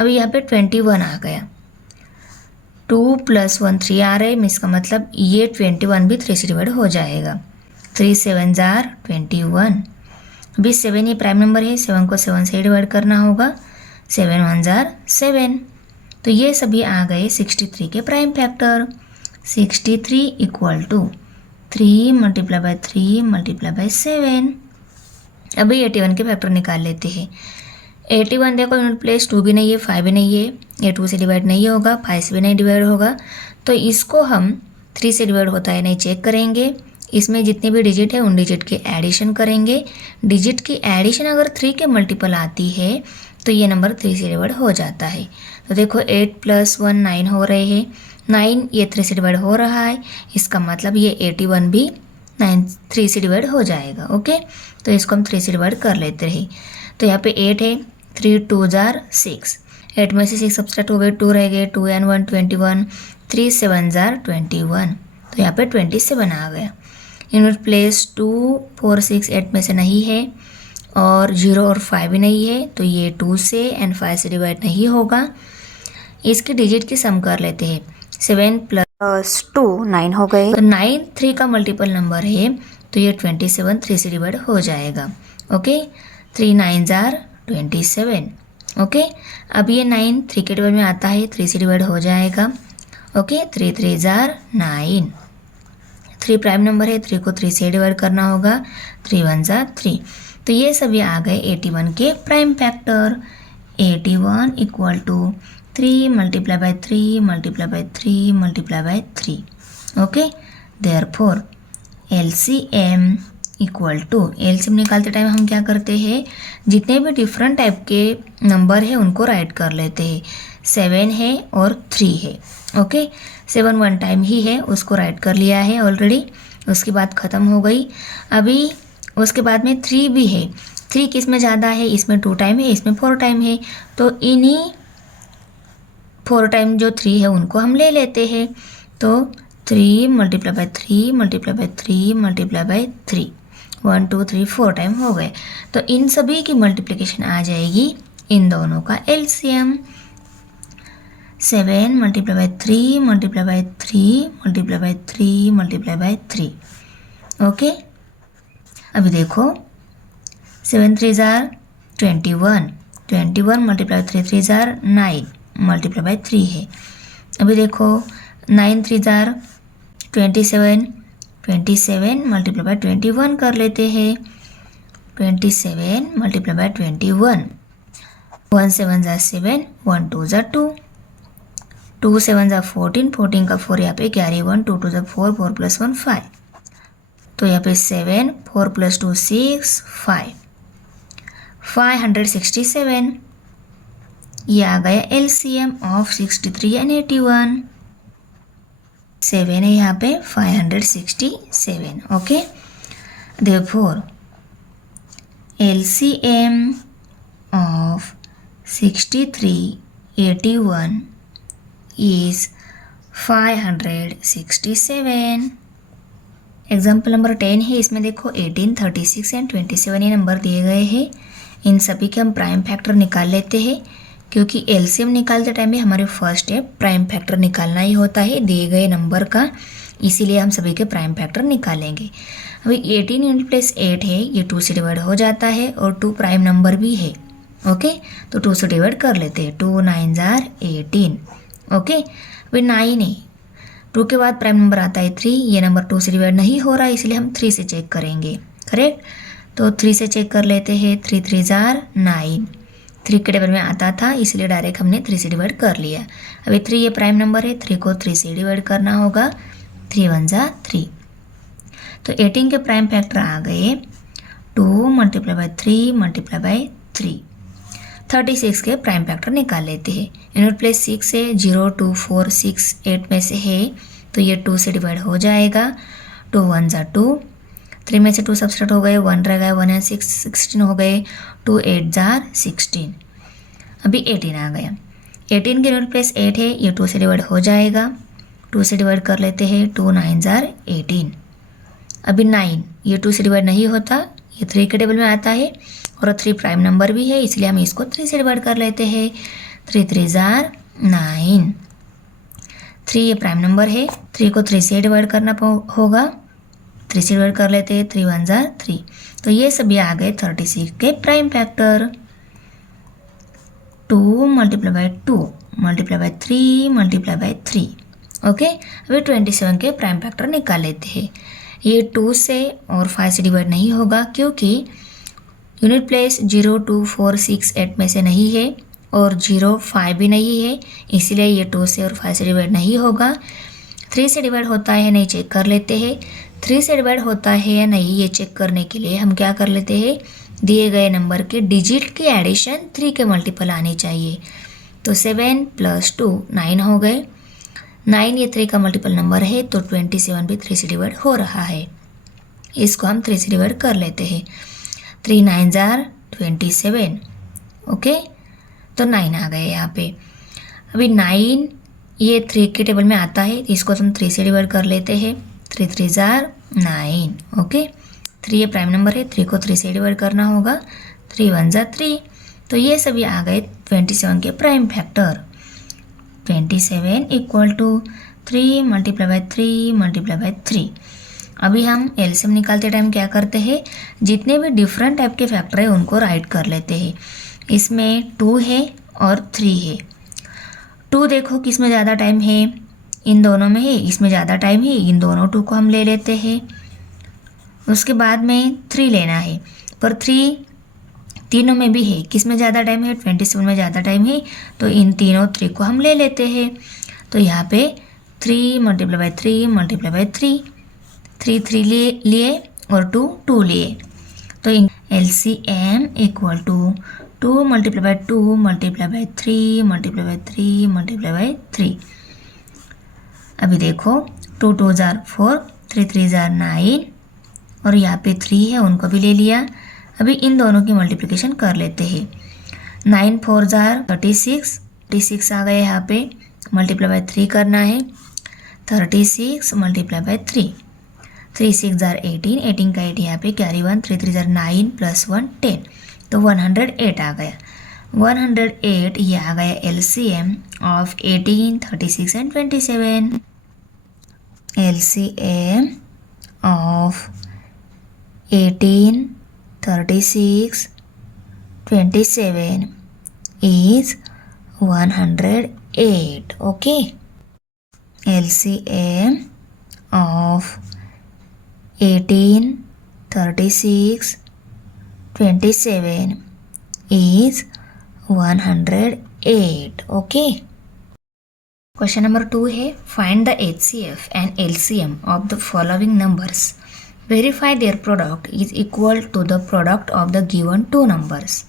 अभी यहाँ पे 21 आ गया। 2 प्लस 1 3 आ रहे हैं, इसका मतलब ये 21 भी 3 से डिवाइड हो जाएगा। 3 7 ज़ा 21। अभी 7 ये प्राइम नंबर है, 7 को 7 से डिवाइड करना होगा। 7 1 ज़ा 7। तो ये सभी आ गए 63 के prime factor. 63 equal to 3 multiply by 3 multiply by 7। अभी 81 के फैक्टर निकाल लेते हैं। 81 देखो यूनिट प्लेस 2 भी नहीं है, 5 भी नहीं है, ये 2 से डिवाइड नहीं होगा, 5 से भी नहीं डिवाइड होगा, तो इसको हम 3 से डिवाइड होता है नहीं चेक करेंगे। इसमें जितने भी डिजिट है उन डिजिट के एडिशन करेंगे। डिजिट की एडिशन अगर 3 के मल्टीपल आती है तो ये नंबर 3 से डिवाइड हो जाता है। तो देखो 8 + 1 9 हो रहे हैं, 9 ये 3 से डिवाइड हो रहा है, इसका मतलब ये 81 भी 3 से डिवाइड हो जाएगा। ओके, तो इसको हम 3 से डिवाइड कर लेते हैं। तो यहाँ पे 8 है, 3 × 2 = 6, 8 में से 6 सब्ट्रैक्ट हो गए, 2 रह गए, 2 and 1 21, 3 × 7 = 21, तो यहाँ पे 27 आ गया। यूनिट प्लेस 2 4 6 8 में से नहीं है और 0 और 5 भी नहीं है, तो ये 2 से एंड 5 से डिवाइड नहीं होगा। इसकी डिजिट की सम कर लेते हैं। 7 + 2 9 हो गए, तो 9 3 का मल्टीपल नंबर है, तो ये 27 3 से डिवाइड हो जाएगा। ओके, 3 × 9 = 27। ओके, अब ये 9 3 के टेबल में आता है, 3 से डिवाइड हो जाएगा। ओके, 3 × 3 = 9। 3 प्राइम नंबर है, 3 को 3 से डिवाइड करना होगा, 3 × 1 = 3। तो ये सभी आ गए 81 के prime factor. 81 = 3 multiply by 3 multiply by 3 multiply by 3। Okay, therefore LCM LCM निकालते टाइम हम क्या करते हैं, जितने भी डिफरेंट टाइप के नंबर है उनको राइट कर लेते हैं। 7 है और 3 है। ओके, 7 1 टाइम ही है, उसको राइट कर लिया है ऑलरेडी, उसकी बात ख़त्म हो गई। अभी उसके बाद में 3 भी है। 3 किस में ज़्यादा है, इसमें 2 टाइम है, इसमें 4 टाइम है, तो इन्हीं 4 टाइम जो 3 है उनको हम ले लेते हैं। तो 3 multiply by 3 multiply by 3 multiply by 3, 1 2 3 4 time हो गए। तो इन सभी की मल्टीप्लिकेशन आ जाएगी इन दोनों का LCM। 7 multiply by 3 multiply by 3 multiply by 3 multiply by 3। Okay, अभी देखो 7 × 3 = 21, 21 मल्टीप्लाई 3 × 3 = 9 मल्टीप्लाई बाय 3 है। अभी देखो 9 × 3 = 27, 27 मल्टीप्लाई बाय 21 कर लेते हैं। 27 मल्टीप्लाई बाय 21, 1 7 = 7, 1 2 = 2, 2 7 = 14, 14 का 4 यहाँ पे कैरी 1, 2 2 = 4, 4 + 1 5, तो यहाँ पे 7, 4 + 2 6, 5, 567। ये आ गया LCM ऑफ 63 and 81। 7 है यहाँ पे 567। Okay, therefore LCM of 63 81 is 567। Example number 10 है, इसमें देखो 18 36 एंड 27 ये नंबर दिए गए हैं। इन सभी के हम प्राइम फैक्टर निकाल लेते हैं, क्योंकि LCM निकालते टाइम में हमारे फर्स्ट स्टेप प्राइम फैक्टर निकालना ही होता है दिए गए नंबर का, इसीलिए हम सभी के प्राइम फैक्टर निकालेंगे। अभी 18 यूनिट प्लेस 8 है, ये 2 से डिवाइड हो जाता है और 2 प्राइम नंबर भी है। ओके, तो 2 से डिवाइड कर लेते हैं, 2 9 = 18। ओके, अभी 9 है, 2 के बाद प्राइम नंबर आता है 3, ये नंबर 2 से डिवाइड नहीं हो रहा है, इसलिए हम 3 से चेक करेंगे। करेक्ट, तो 3 से चेक कर लेते हैं। 3 × 3 = 9, 3 के टेबल में आता था इसलिए डायरेक्ट हमने 3 से डिवाइड कर लिया। अभी 3 ये प्राइम नंबर है, 3 को 3 से डिवाइड करना होगा, 3 1 = 3। तो 18 के प्राइम फैक्टर आ गए 2 मल्टीप्लाई बाय 3 मल्टीप्लाई बाय 3। 36 के प्राइम फैक्टर निकाल लेते हैं। यूनिट प्लेस 6 है, 0 2 4 6 8 में से है, तो ये 2 से डिवाइड हो जाएगा। 2 1 = 2, 3 में से 2 सब्ट्रैक्ट हो गए, 1 रह गए, 1 and 6 16 हो गए, 2 8 = 16। अभी 18 आ गया। 18 के यूनिट प्लेस 8 है, ये 2 से डिवाइड हो जाएगा, 2 से डिवाइड कर लेते हैं। 2 9 = 18। अभी 9 ये 2 से डिवाइड नहीं होता, ये 3 के टेबल में आता है और 3 प्राइम नंबर भी है, इसलिए हम इसको 3 से डिवाइड कर लेते हैं। 3 3 = 9, 3 ये प्राइम नंबर है, 3 को 3 से डिवाइड करना होगा, 3 से डिवाइड कर लेते हैं। 3 1 = 3। तो ये सभी आ गए 36 के prime factor. 2 multiply by 2 multiply by 3 multiply by 3। Okay, अभी 27 के प्राइम फैक्टर निकाल लेते हैं। ये 2 से और 5 से डिवाइड नहीं होगा क्योंकि यूनिट प्लेस 0, 2, 4, 6, 8 में से नहीं है और 0, 5 भी नहीं है, इसीलिए ये 2 से और 5 से डिवाइड नहीं होगा। 3 से डिवाइड होता है नहीं चेक कर लेते हैं। 3 से डिवाइड होता है या नहीं ये चेक करने के लिए हम क्या कर लेते हैं, दिए गए नंबर के डिजिट की एडिशन 3 के मल्टीपल आनी चाहिए। तो 7 + 2 9 हो गए। 9 ये 3 का मल्टीपल नंबर है तो 27 भी 3 से डिवाइड हो रहा है। इसको हम 3 से डिवाइड कर लेते हैं। 3 9s are 27। ओके, तो 9 आ गए यहाँ पे। अभी 9 ये 3 के टेबल में आता है, इसको हम 3 से डिवाइड कर लेते हैं। 3 3s are 9। ओके, 3 ये प्राइम नंबर है, 3 को 3 से डिवाइड करना होगा। 3 1s are 3। तो ये सभी आ गए 27 के प्राइम फैक्टर। 27 = 3 × 3 × 3। अभी हम एलसीएम निकालते टाइम क्या करते हैं, जितने भी डिफरेंट टाइप के फैक्टर है उनको राइट कर लेते हैं। इसमें 2 है और 3 है। 2 देखो किस में ज़्यादा टाइम है, इन दोनों में है, इसमें ज़्यादा टाइम है, इन दोनों 2 को हम ले लेते हैं। उसके बाद में 3 लेना है, पर 3 तीनों में भी है, किस में ज़्यादा टाइम है, 27 में ज़्यादा टाइम है, तो इन तीनों 3 को हम ले लेते हैं। तो यहाँ पे 3 × 3 × 3, 3 3 लिए और 2 2 लिए। तो LCM = 2 × 2 × 3 × 3 × 3। अभी देखो 2 2s are 4, 3 3s are 9 और यहाँ पे 3 है, उनको भी ले लिया। अभी इन दोनों की मल्टीप्लिकेशन कर लेते हैं। 9 4s are 36, 36 आ गए यहाँ पे, मल्टीप्लाई बाय 3 करना है। 36 × 3, 3 6s are 18, 18 का 8 यहाँ पे कैरी 1, 3 3s are 9 + 1 10, तो 108 आ गया। 108 ये आ गया LCM of 18, 36 and 27। LCM of 18, 36, 27 is 108. Okay. LCM of 18, 36, 27 is 108. Okay. Question number 2 है, find the HCF and LCM of the following numbers. Verify their product is equal to the product of the given two numbers.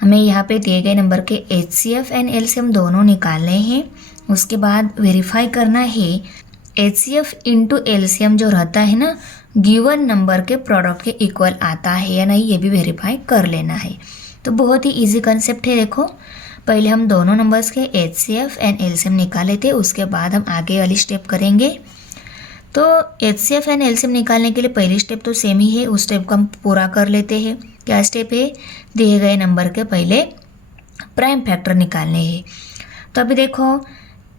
हमें यहाँ पे दिए गए number के HCF and LCM दोनों निकालने हैं। उसके बाद वेरीफाई करना है HCF इंटू LCM जो रहता है ना, गिवन नंबर के प्रोडक्ट के इक्वल आता है या नहीं, ये भी वेरीफाई कर लेना है। तो बहुत ही इजी कंसेप्ट है। देखो, पहले हम दोनों नंबर्स के HCF एंड LCM निकाले थे, उसके बाद हम आगे वाली स्टेप करेंगे। तो HCF एंड LCM निकालने के लिए पहली स्टेप तो सेम ही है, उस स्टेप को हम पूरा कर लेते हैं। क्या स्टेप है, दिए गए नंबर के पहले प्राइम फैक्टर निकालने हैं। तो अभी देखो,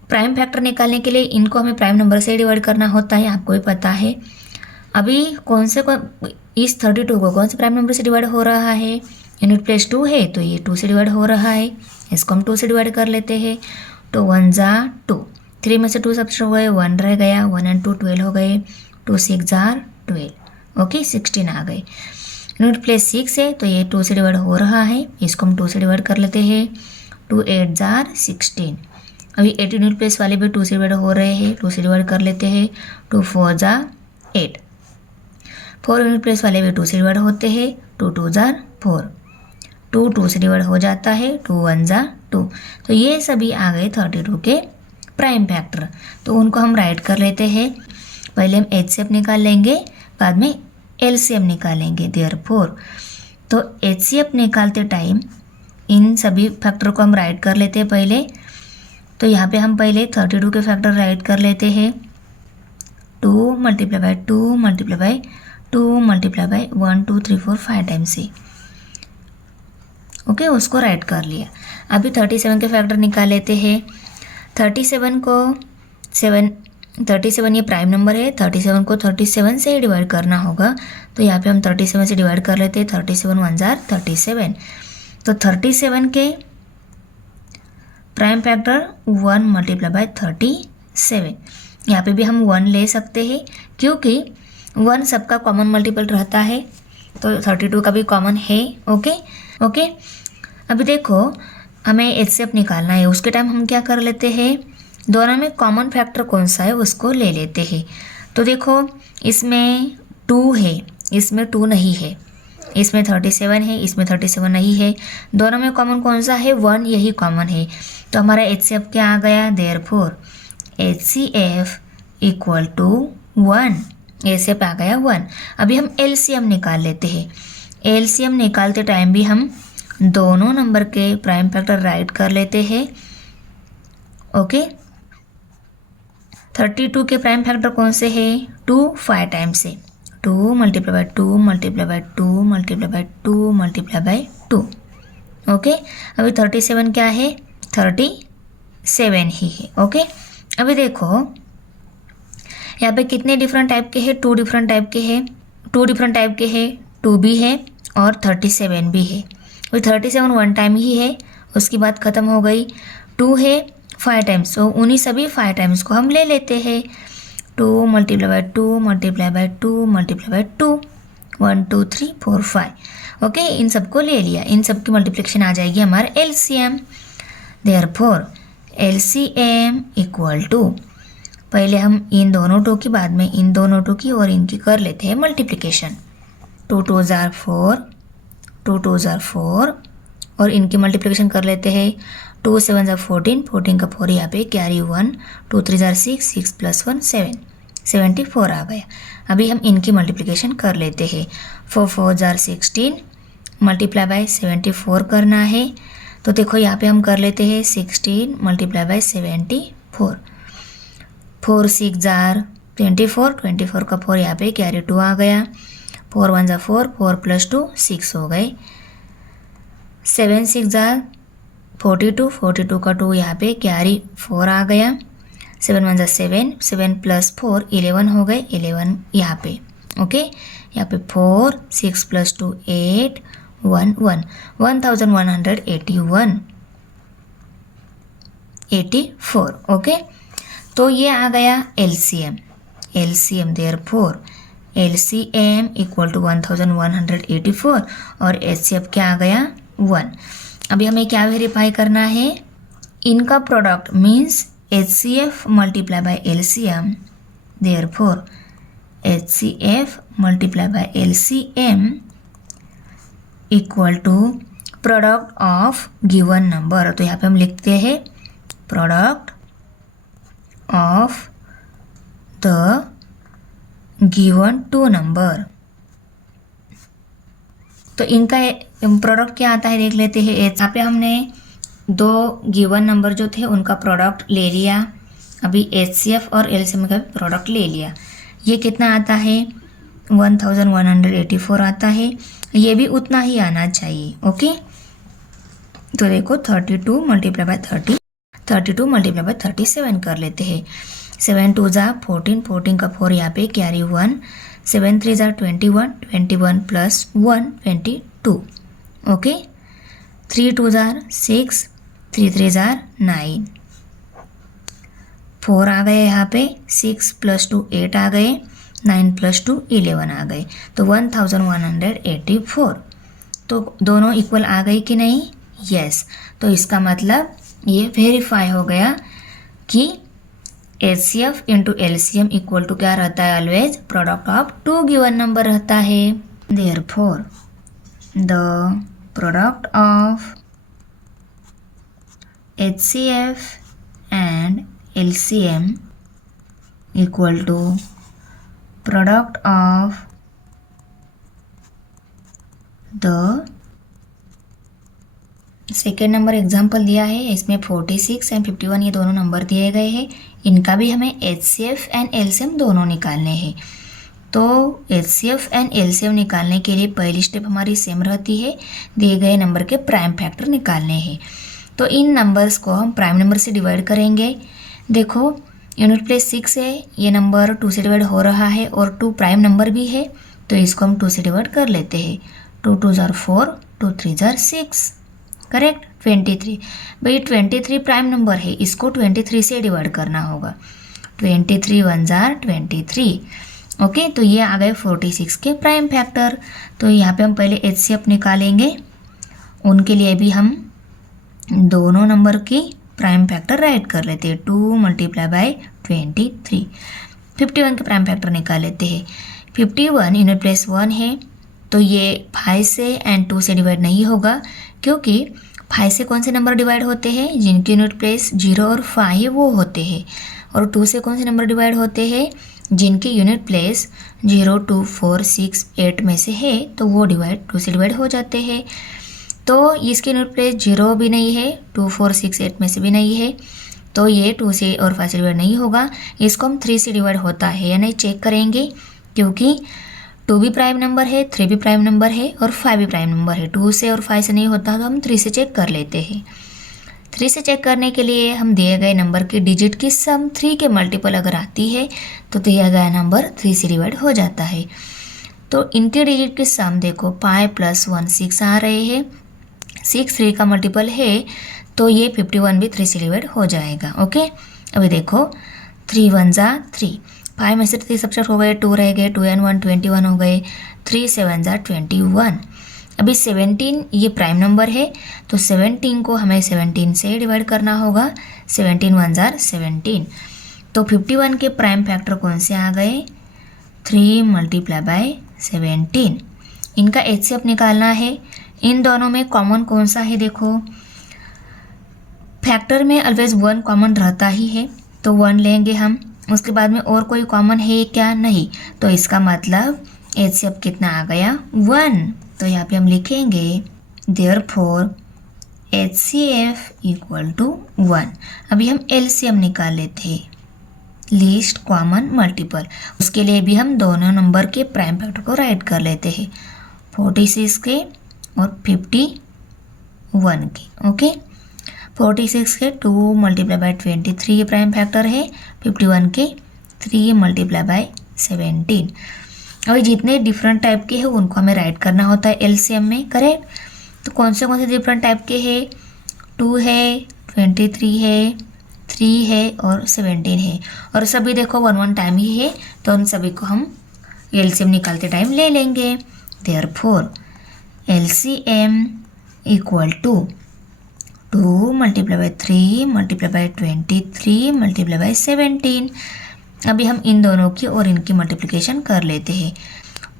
प्राइम फैक्टर निकालने के लिए इनको हमें प्राइम नंबर से डिवाइड करना होता है, आपको भी पता है। अभी इस 32 को कौन से प्राइम नंबर से डिवाइड हो रहा है, यूनिट प्लेस 2 है तो ये 2 से डिवाइड हो रहा है, इसको हम 2 से डिवाइड कर लेते हैं। तो 1 × 2, 3 में से 2 सब्ट्रैक्ट हो गए, 1 रह गया, 1 और 2 12 हो गए, 2 6 × 12, ओके 16 आ गए। यूनिट प्लेस 6 है तो ये 2 से डिवाइड हो रहा है, इसको हम 2 से डिवाइड कर लेते हैं। 2 8 × 16, अभी 8 यूनिट प्लेस वाले भी 2 से डिवाइड हो रहे हैं, 2 से डिवाइड कर लेते हैं। 2 4 × 8, 4 यूनिट प्लेस वाले भी 2 से डिवाइड होते हैं। 2 2 × 4, 2 2 से डिवाइड हो जाता है। 2 1 × 2, तो ये सभी आ गए 32 के प्राइम फैक्टर। तो उनको हम राइट कर लेते हैं। पहले हम HCF निकाल लेंगे, बाद में LCM निकालेंगे। देयरफॉर तो HCF निकालते टाइम इन सभी फैक्टर को हम राइट कर लेते हैं पहले। तो यहाँ पे हम पहले 32 के फैक्टर राइट कर लेते हैं। 2 × 2 × 2 × 1 2 3 4 5 टाइम्स से, ओके उसको राइट कर लिया। अभी 37 के फैक्टर निकाल लेते हैं। 37 ये प्राइम नंबर है, 37 को 37 से डिवाइड करना होगा। तो यहाँ पे हम 37 से डिवाइड कर लेते हैं। 37 1 × 37, तो 37 के प्राइम फैक्टर 1 × 37। यहाँ पे भी हम 1 ले सकते हैं क्योंकि 1 सबका कॉमन मल्टीपल रहता है, तो 32 का भी कॉमन है। ओके। अभी देखो हमें एचसीएफ निकालना है, उसके टाइम हम क्या कर लेते हैं, दोनों में कॉमन फैक्टर कौन सा है उसको ले लेते हैं। तो देखो इसमें 2 है, इसमें 2 नहीं है, इसमें 37 है, इसमें 37 नहीं है, दोनों में कॉमन कौन सा है, 1, यही कॉमन है। तो हमारा एचसीएफ क्या आ गया, therefore HCF equal to 1, HCF आ गया 1। अभी हम एलसीएम निकाल लेते हैं। एलसीएम निकालते टाइम भी हम दोनों नंबर के प्राइम फैक्टर राइट कर लेते हैं। ओके, 32 के प्राइम फैक्टर कौन से है, 2 5 टाइम्स से, 2 multiply by 2 multiply by 2 multiply by 2 multiply by 2। Okay, अभी 37 क्या है, 37 ही है। ओके, अभी देखो यहाँ पे कितने डिफरेंट टाइप के हैं, 2 डिफरेंट टाइप के हैं, 2 डिफरेंट टाइप के हैं, 2 भी है और 37 भी है। अभी 37 1 टाइम ही है, उसकी बात ख़त्म हो गई। 2 है 5 टाइम्स, तो उन्हीं सभी 5 टाइम्स को हम ले लेते हैं। 2 multiply by 2 multiply by 2 multiply by 2, 1 2 3 4 5। Okay, इन सबको ले लिया, इन सब की मल्टीप्लिकेशन आ जाएगी हमारा LCM. Therefore LCM equal to, पहले हम इन दोनों टू की, बाद में इन दोनों टू की और इनकी कर लेते हैं मल्टीप्लिकेशन। 2 2 जार 4, 2 2 जार 4 और इनकी मल्टीप्लिकेशन कर लेते हैं। 2 7 जार 14, 14 का 4 यहाँ पे कैरी 1, 2 3 जार 6, 6 प्लस 1 7, 74 आ गया। अभी हम इनकी मल्टीप्लिकेशन कर लेते हैं। 4 4 जार 16 मल्टीप्लाई बाय 74 करना है, तो देखो यहाँ पे हम कर लेते हैं 16 मल्टीप्लाई बाय 74। 4 6 जार 24, 24 का 4 यहाँ पे कैरी 2 आ गया। 4 1 जार 4, 4 प्लस 2 6 हो गए। 7 6 जार 42, 42 का 2 यहाँ पे कैरी 4 आ गया। 7 1 जार 7, 7 प्लस 4 11 हो गए, 11 यहाँ पे। ओके, यहाँ पे 4 6 प्लस 2 8 1 1, 1181 84। ओके, तो ये आ गया LCM. LCM therefore LCM equal to 1184 और एचसीएफ क्या आ गया, 1। अभी हमें क्या वेरीफाई करना है, इनका product means HCF multiply by LCM. Therefore HCF multiply by LCM equal to product of given number. तो यहाँ पे हम लिखते हैं product of the given 2 number. तो इनका प्रोडक्ट क्या आता है देख लेते हैं। यहाँ पे हमने 2 गिवन नंबर जो थे उनका प्रोडक्ट ले लिया, अभी एचसीएफ और एलसीएम का प्रोडक्ट ले लिया। ये कितना आता है, 1184 आता है, ये भी उतना ही आना चाहिए। ओके, तो देखो 32 मल्टीप्लाई बाय 30, 32 मल्टीप्लाई बाय 37 कर लेते हैं। 7 2 जार 14, 14 का 4 यहाँ पे carry 1, 7 3 jar 21, 21 plus 1 22। Okay, 3 2 jar 6, 3 3 jar 9, 4 आ गए यहाँ पे, 6 प्लस 2 8 आ गए, 9 प्लस 2 11 आ गए, तो 1184। तो दोनों इक्वल आ गई कि नहीं, यस। तो इसका मतलब ये वेरीफाई हो गया कि HCF into LCM equal to क्या रहता है, always product of 2 given number रहता है। Therefore the product of HCF and LCM equal to product of the, second number example दिया है, इसमें 46 एंड 51 ये दोनों नंबर दिए गए हैं। इनका भी हमें एचसीएफ एंड एलसीएम दोनों निकालने हैं। तो एचसीएफ एंड एलसीएम निकालने के लिए पहली स्टेप हमारी सेम रहती है, दिए गए नंबर के प्राइम फैक्टर निकालने हैं। तो इन नंबर्स को हम प्राइम नंबर से डिवाइड करेंगे। देखो यूनिट प्लेस 6 है, ये नंबर 2 से डिवाइड हो रहा है और 2 प्राइम नंबर भी है, तो इसको हम 2 से डिवाइड कर लेते हैं। 2 2 जार 4, 2 3 जार 6, करेक्ट। 23, भाई 23 प्राइम नंबर है, इसको 23 से डिवाइड करना होगा। 23 वन जार 23। ओके, तो ये आ गए 46 के प्राइम फैक्टर। तो यहाँ पे हम पहले HCF निकालेंगे, उनके लिए भी हम दोनों नंबर की प्राइम फैक्टर राइट कर लेते हैं। 2 मल्टीप्लाई बाय 23। 51 के प्राइम फैक्टर निकाल लेते हैं। 51 यूनिट प्लेस 1 है, तो ये 5 से एंड 2 से डिवाइड नहीं होगा, क्योंकि 5 से कौन से नंबर डिवाइड होते हैं, जिनकी यूनिट प्लेस 0 और 5 वो होते हैं। और 2 से कौन से नंबर डिवाइड होते हैं, जिनकी यूनिट प्लेस 0, 2, 4, 6, 8 में से है, तो वो 2 से डिवाइड हो जाते हैं। तो इसकी यूनिट प्लेस 0 भी नहीं है, 2, 4, 6, 8 में से भी नहीं है, तो ये 2 से और 5 से डिवाइड नहीं होगा। इसको हम 3 से डिवाइड होता है या नहीं चेक करेंगे, क्योंकि 2 भी प्राइम नंबर है, 3 भी प्राइम नंबर है और 5 भी प्राइम नंबर है। 2 से और 5 से नहीं होता तो हम 3 से चेक कर लेते हैं। 3 से चेक करने के लिए हम दिए गए नंबर के डिजिट की सम 3 के मल्टीपल अगर आती है तो दिया गया नंबर 3 से डिवाइड हो जाता है। तो इनके डिजिट की सम देखो, 5 + 1 6 आ रहे हैं। 6 3 का मल्टीपल है, तो ये 51 भी 3 से डिवाइड हो जाएगा। ओके, अभी देखो 3 वन ज़ा 3, 5 में से 3 सब्ट्रैक्ट हो गए, 2 रह गए, 2 and 1 21 हो गए, 3 7 ज़ा 21। अभी 17 ये प्राइम नंबर है, तो 17 को हमें 17 से डिवाइड करना होगा। 17 वन ज़ा 17। तो 51 के प्राइम फैक्टर कौन से आ गए, 3 मल्टीप्लाई बाय 17। इनका HCF निकालना है। इन दोनों में कॉमन कौन सा है, देखो फैक्टर में ऑलवेज 1 कॉमन रहता ही है, तो 1 लेंगे हम। उसके बाद में और कोई कॉमन है क्या, नहीं, तो इसका मतलब HCF कितना आ गया, 1। तो यहाँ पे हम लिखेंगे देयरफॉर HCF = 1। अभी हम LCM निकाल लेते हैं, लीस्ट कॉमन मल्टीपल। उसके लिए भी हम दोनों नंबर के प्राइम फैक्टर को राइट कर लेते हैं, 46 के और 51 के। ओके, 46 के 2 मल्टीप्लाई बाय 23 ये प्राइम फैक्टर है, 51 के 3 मल्टीप्लाई बाय 17। अभी जितने डिफरेंट टाइप के हैं उनको हमें राइट करना होता है LCM में, करेक्ट। तो कौन से डिफरेंट टाइप के हैं, 2 है, 23 है, 3 है और 17 है, और सभी देखो 1 टाइम ही है, तो उन सभी को हम LCM निकालते टाइम ले लेंगे। Therefore LCM = 2 multiply by 3 multiply bye 23 multiply by 17। अभी हम इन दोनों की और इनकी मल्टीप्लिकेशन कर लेते हैं।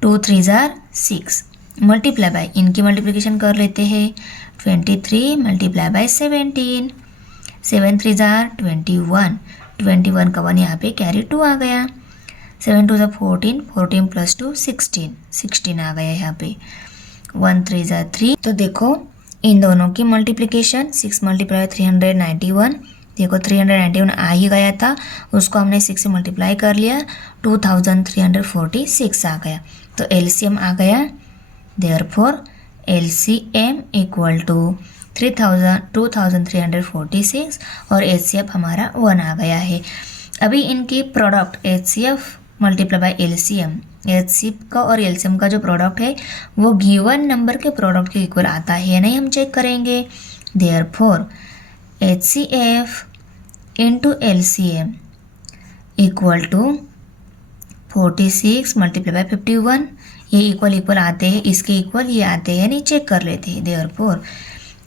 2 3 ज़ा 6 मल्टीप्लाई बाय इनकी मल्टीप्लिकेशन कर लेते हैं, 23 मल्टीप्लाई बाय 17। 7 3 ज़ा 21, 21 का 1 यहाँ पे कैरी 2 आ गया। 7 2 ज़ा 14, 14 + 2 16, 16 आ गया यहाँ पे। 1 3 ज़ा 3। तो देखो इन दोनों की मल्टीप्लिकेशन, 6 मल्टीप्लाई 391, देखो 391 आ ही गया था, उसको हमने 6 से मल्टीप्लाई कर लिया, 2346 आ गया। तो LCM आ गया, देयरफॉर LCM = 2346 और HCF हमारा 1 आ गया है। अभी इनकी product HCF multiply by LCM, HCF का और LCM का जो प्रोडक्ट है वो गिवन नंबर के प्रोडक्ट के इक्वल आता है या नहीं हम चेक करेंगे। Therefore HCF * LCM = 46 multiply by 51। ये इक्वल आते हैं, इसके इक्वल ये आते हैं, नहीं चेक कर लेते हैं। देयरफॉर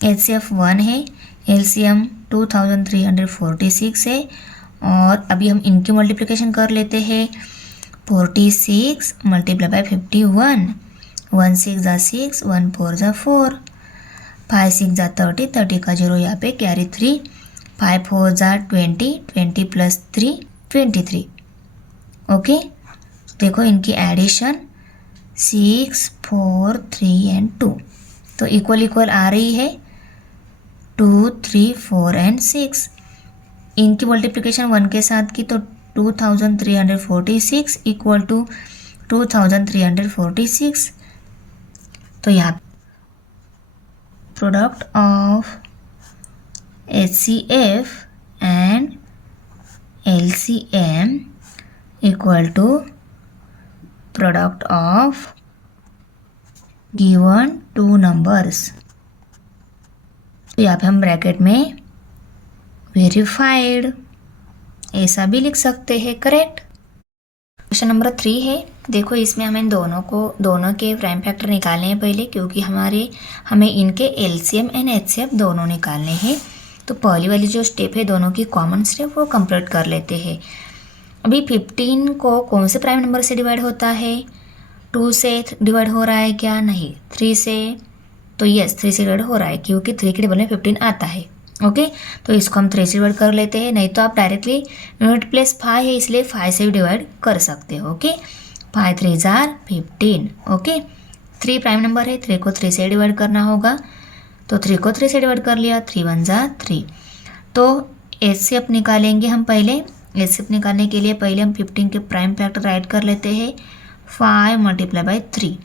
HCF 1 है, LCM 2346 है, और अभी हम इनकी मल्टीप्लिकेशन कर लेते हैं। 46 मल्टीप्लाई बाय 51, 1 6 ज़ा 6, 1 4 ज़ा 4, 5 6 ज़ा 30, 30 का 0 यहाँ पे कैरी 3, 5 4 ज़ा 20, 20 + 3 23। ओके, देखो इनकी एडिशन 6 4 3 and 2, तो इक्वल आ रही है 2 3 4 and 6। इनकी मल्टीप्लिकेशन 1 के साथ की, तो 2346 = 2346। तो यहाँ product of HCF and LCM = product of given 2 numbers. तो यहाँ पे हम ब्रैकेट में वेरीफाइड ऐसा भी लिख सकते हैं, करेक्ट। क्वेश्चन नंबर 3 है, देखो इसमें हमें दोनों के प्राइम फैक्टर निकालने हैं पहले, क्योंकि हमें इनके एलसीएम एंड एचसीएफ दोनों निकालने हैं। तो पहली वाली जो स्टेप है दोनों की कॉमन स्टेप वो कंप्लीट कर लेते हैं। अभी 15 को कौन से प्राइम नंबर से डिवाइड होता है? 2 से डिवाइड हो रहा है क्या? नहीं, 3 से। तो यस, 3 से डिवाइड हो रहा है, क्योंकि 3 के टेबल में 15 आता है। ओके, तो इसको हम 3 से डिवाइड कर लेते हैं, नहीं तो आप डायरेक्टली यूनिट प्लेस 5 है इसलिए 5 से भी डिवाइड कर सकते हो। Okay, 5 3 jar 15। Okay, 3 prime number है, 3 को 3 से डिवाइड करना होगा, तो 3 को 3 से डिवाइड कर लिया, 3 1 जार 3। तो एचसीएफ निकालेंगे हम पहले। एचसीएफ निकालने के लिए पहले हम 15 के प्राइम फैक्टर राइट कर लेते हैं, 5 मल्टीप्लाई बाई 3,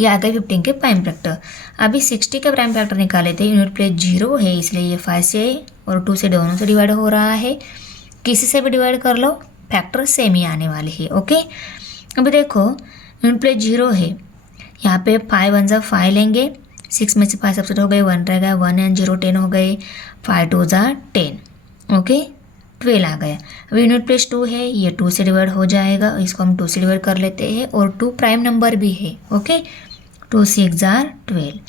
ये आ गए 15 के प्राइम फैक्टर। अभी 60 का प्राइम फैक्टर निकाले थे, यूनिट प्लेस 0 है इसलिए ये 5 से और 2 से दोनों से डिवाइड हो रहा है। किसी से भी डिवाइड कर लो, फैक्टर सेम ही आने वाले हैं। ओके, अभी देखो यूनिट प्लेस 0 है, यहाँ पे 5 1 ज़ा 5 लेंगे, 6 में से 5 सब्सिट्यूट हो गए, 1 रह गया, 1 एंड 0 10 हो गए, 5 2 ज़ा 10। ओके, 12 आ गया। अभी यूनिट प्लेस 2 है, ये 2 से डिवाइड हो जाएगा, इसको हम 2 से डिवाइड कर लेते हैं, और 2 प्राइम नंबर भी है। ओके, 2 6 जार 12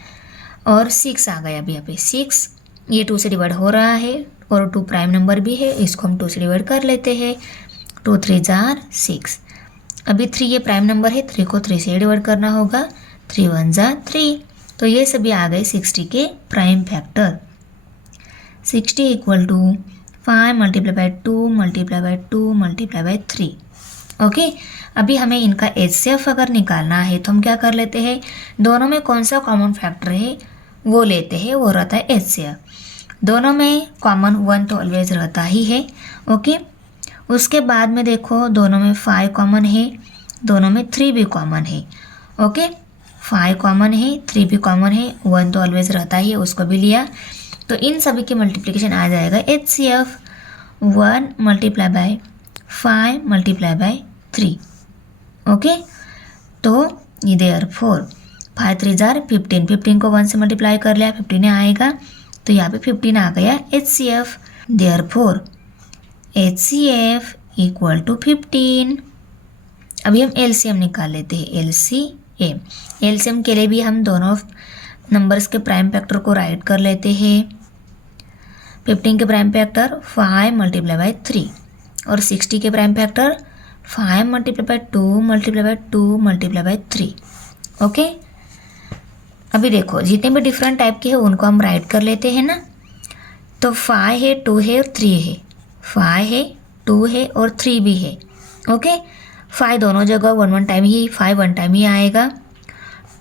और 6 आ गया। अभी यहाँ पे 6, ये 2 से डिवाइड हो रहा है और 2 प्राइम नंबर भी है, इसको हम 2 से डिवाइड कर लेते हैं, 2 3 जार 6। अभी 3 ये प्राइम नंबर है, 3 को 3 से डिवाइड करना होगा, 3 1 जार 3। तो ये सभी आ गए 60 के prime factor. 60 equal to 5 multiply by 2 multiply by 2 multiply by 3। Okay, अभी हमें इनका एचसीएफ अगर निकालना है तो हम क्या कर लेते हैं, दोनों में कौन सा कॉमन फैक्टर है वो लेते हैं, वो रहता है एचसीएफ। दोनों में कॉमन 1 तो ऑलवेज रहता ही है। ओके, उसके बाद में देखो दोनों में 5 कॉमन है, दोनों में 3 भी कॉमन है। ओके, 5 कॉमन है, 3 भी कॉमन है, 1 तो ऑलवेज रहता ही है, उसको भी लिया। तो इन सभी के मल्टीप्लिकेशन आ जाएगा HCF, 1 multiply by 5 multiply by 3। Okay, तो ये देयरफॉर 5 3 जार 15, 15 को 1 से मल्टीप्लाई कर लिया, 15 आएगा, तो यहाँ पे 15 आ गया HCF. Therefore HCF equal to 15। अभी हम एलसीएम निकाल लेते हैं, एलसीएम। एलसीएम के लिए भी हम दोनों नंबर्स के प्राइम फैक्टर को राइट कर लेते हैं। 15 के प्राइम फैक्टर 5 मल्टीप्लाई बाई 3 और 60 के prime factor 5 multiply by 2 multiply by 2 multiply by 3। Okay, अभी देखो जितने भी डिफरेंट टाइप के हैं उनको हम राइट कर लेते हैं ना। तो 5 है, 2 है और 3 है, 5 है, 2 है और 3 भी है। ओके, 5 दोनों जगह 1 1 टाइम ही, 5 1 टाइम ही आएगा।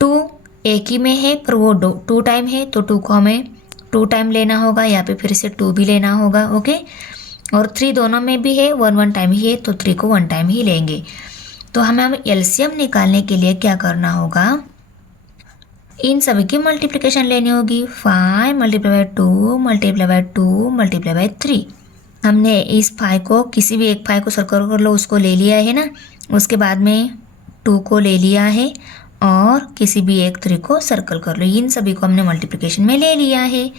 2 एक ही में है पर वो 2 टाइम है, तो 2 को हमें 2 टाइम लेना होगा, यहाँ पे फिर से 2 भी लेना होगा। ओके, और 3 दोनों में भी है, 1 1 टाइम ही है, तो 3 को 1 टाइम ही लेंगे। तो हमें एलसीएम निकालने के लिए क्या करना होगा, इन सभी की मल्टीप्लिकेशन लेनी होगी। 5 multiply by 2 multiply by 2 multiply by 3। हमने इस 5 को, किसी भी एक 5 को सर्कल कर लो, उसको ले लिया है ना, उसके बाद में 2 को ले लिया है और किसी भी एक 3 को सर्कल कर लो, इन सभी को हमने मल्टीप्लिकेशन में ले लिया है।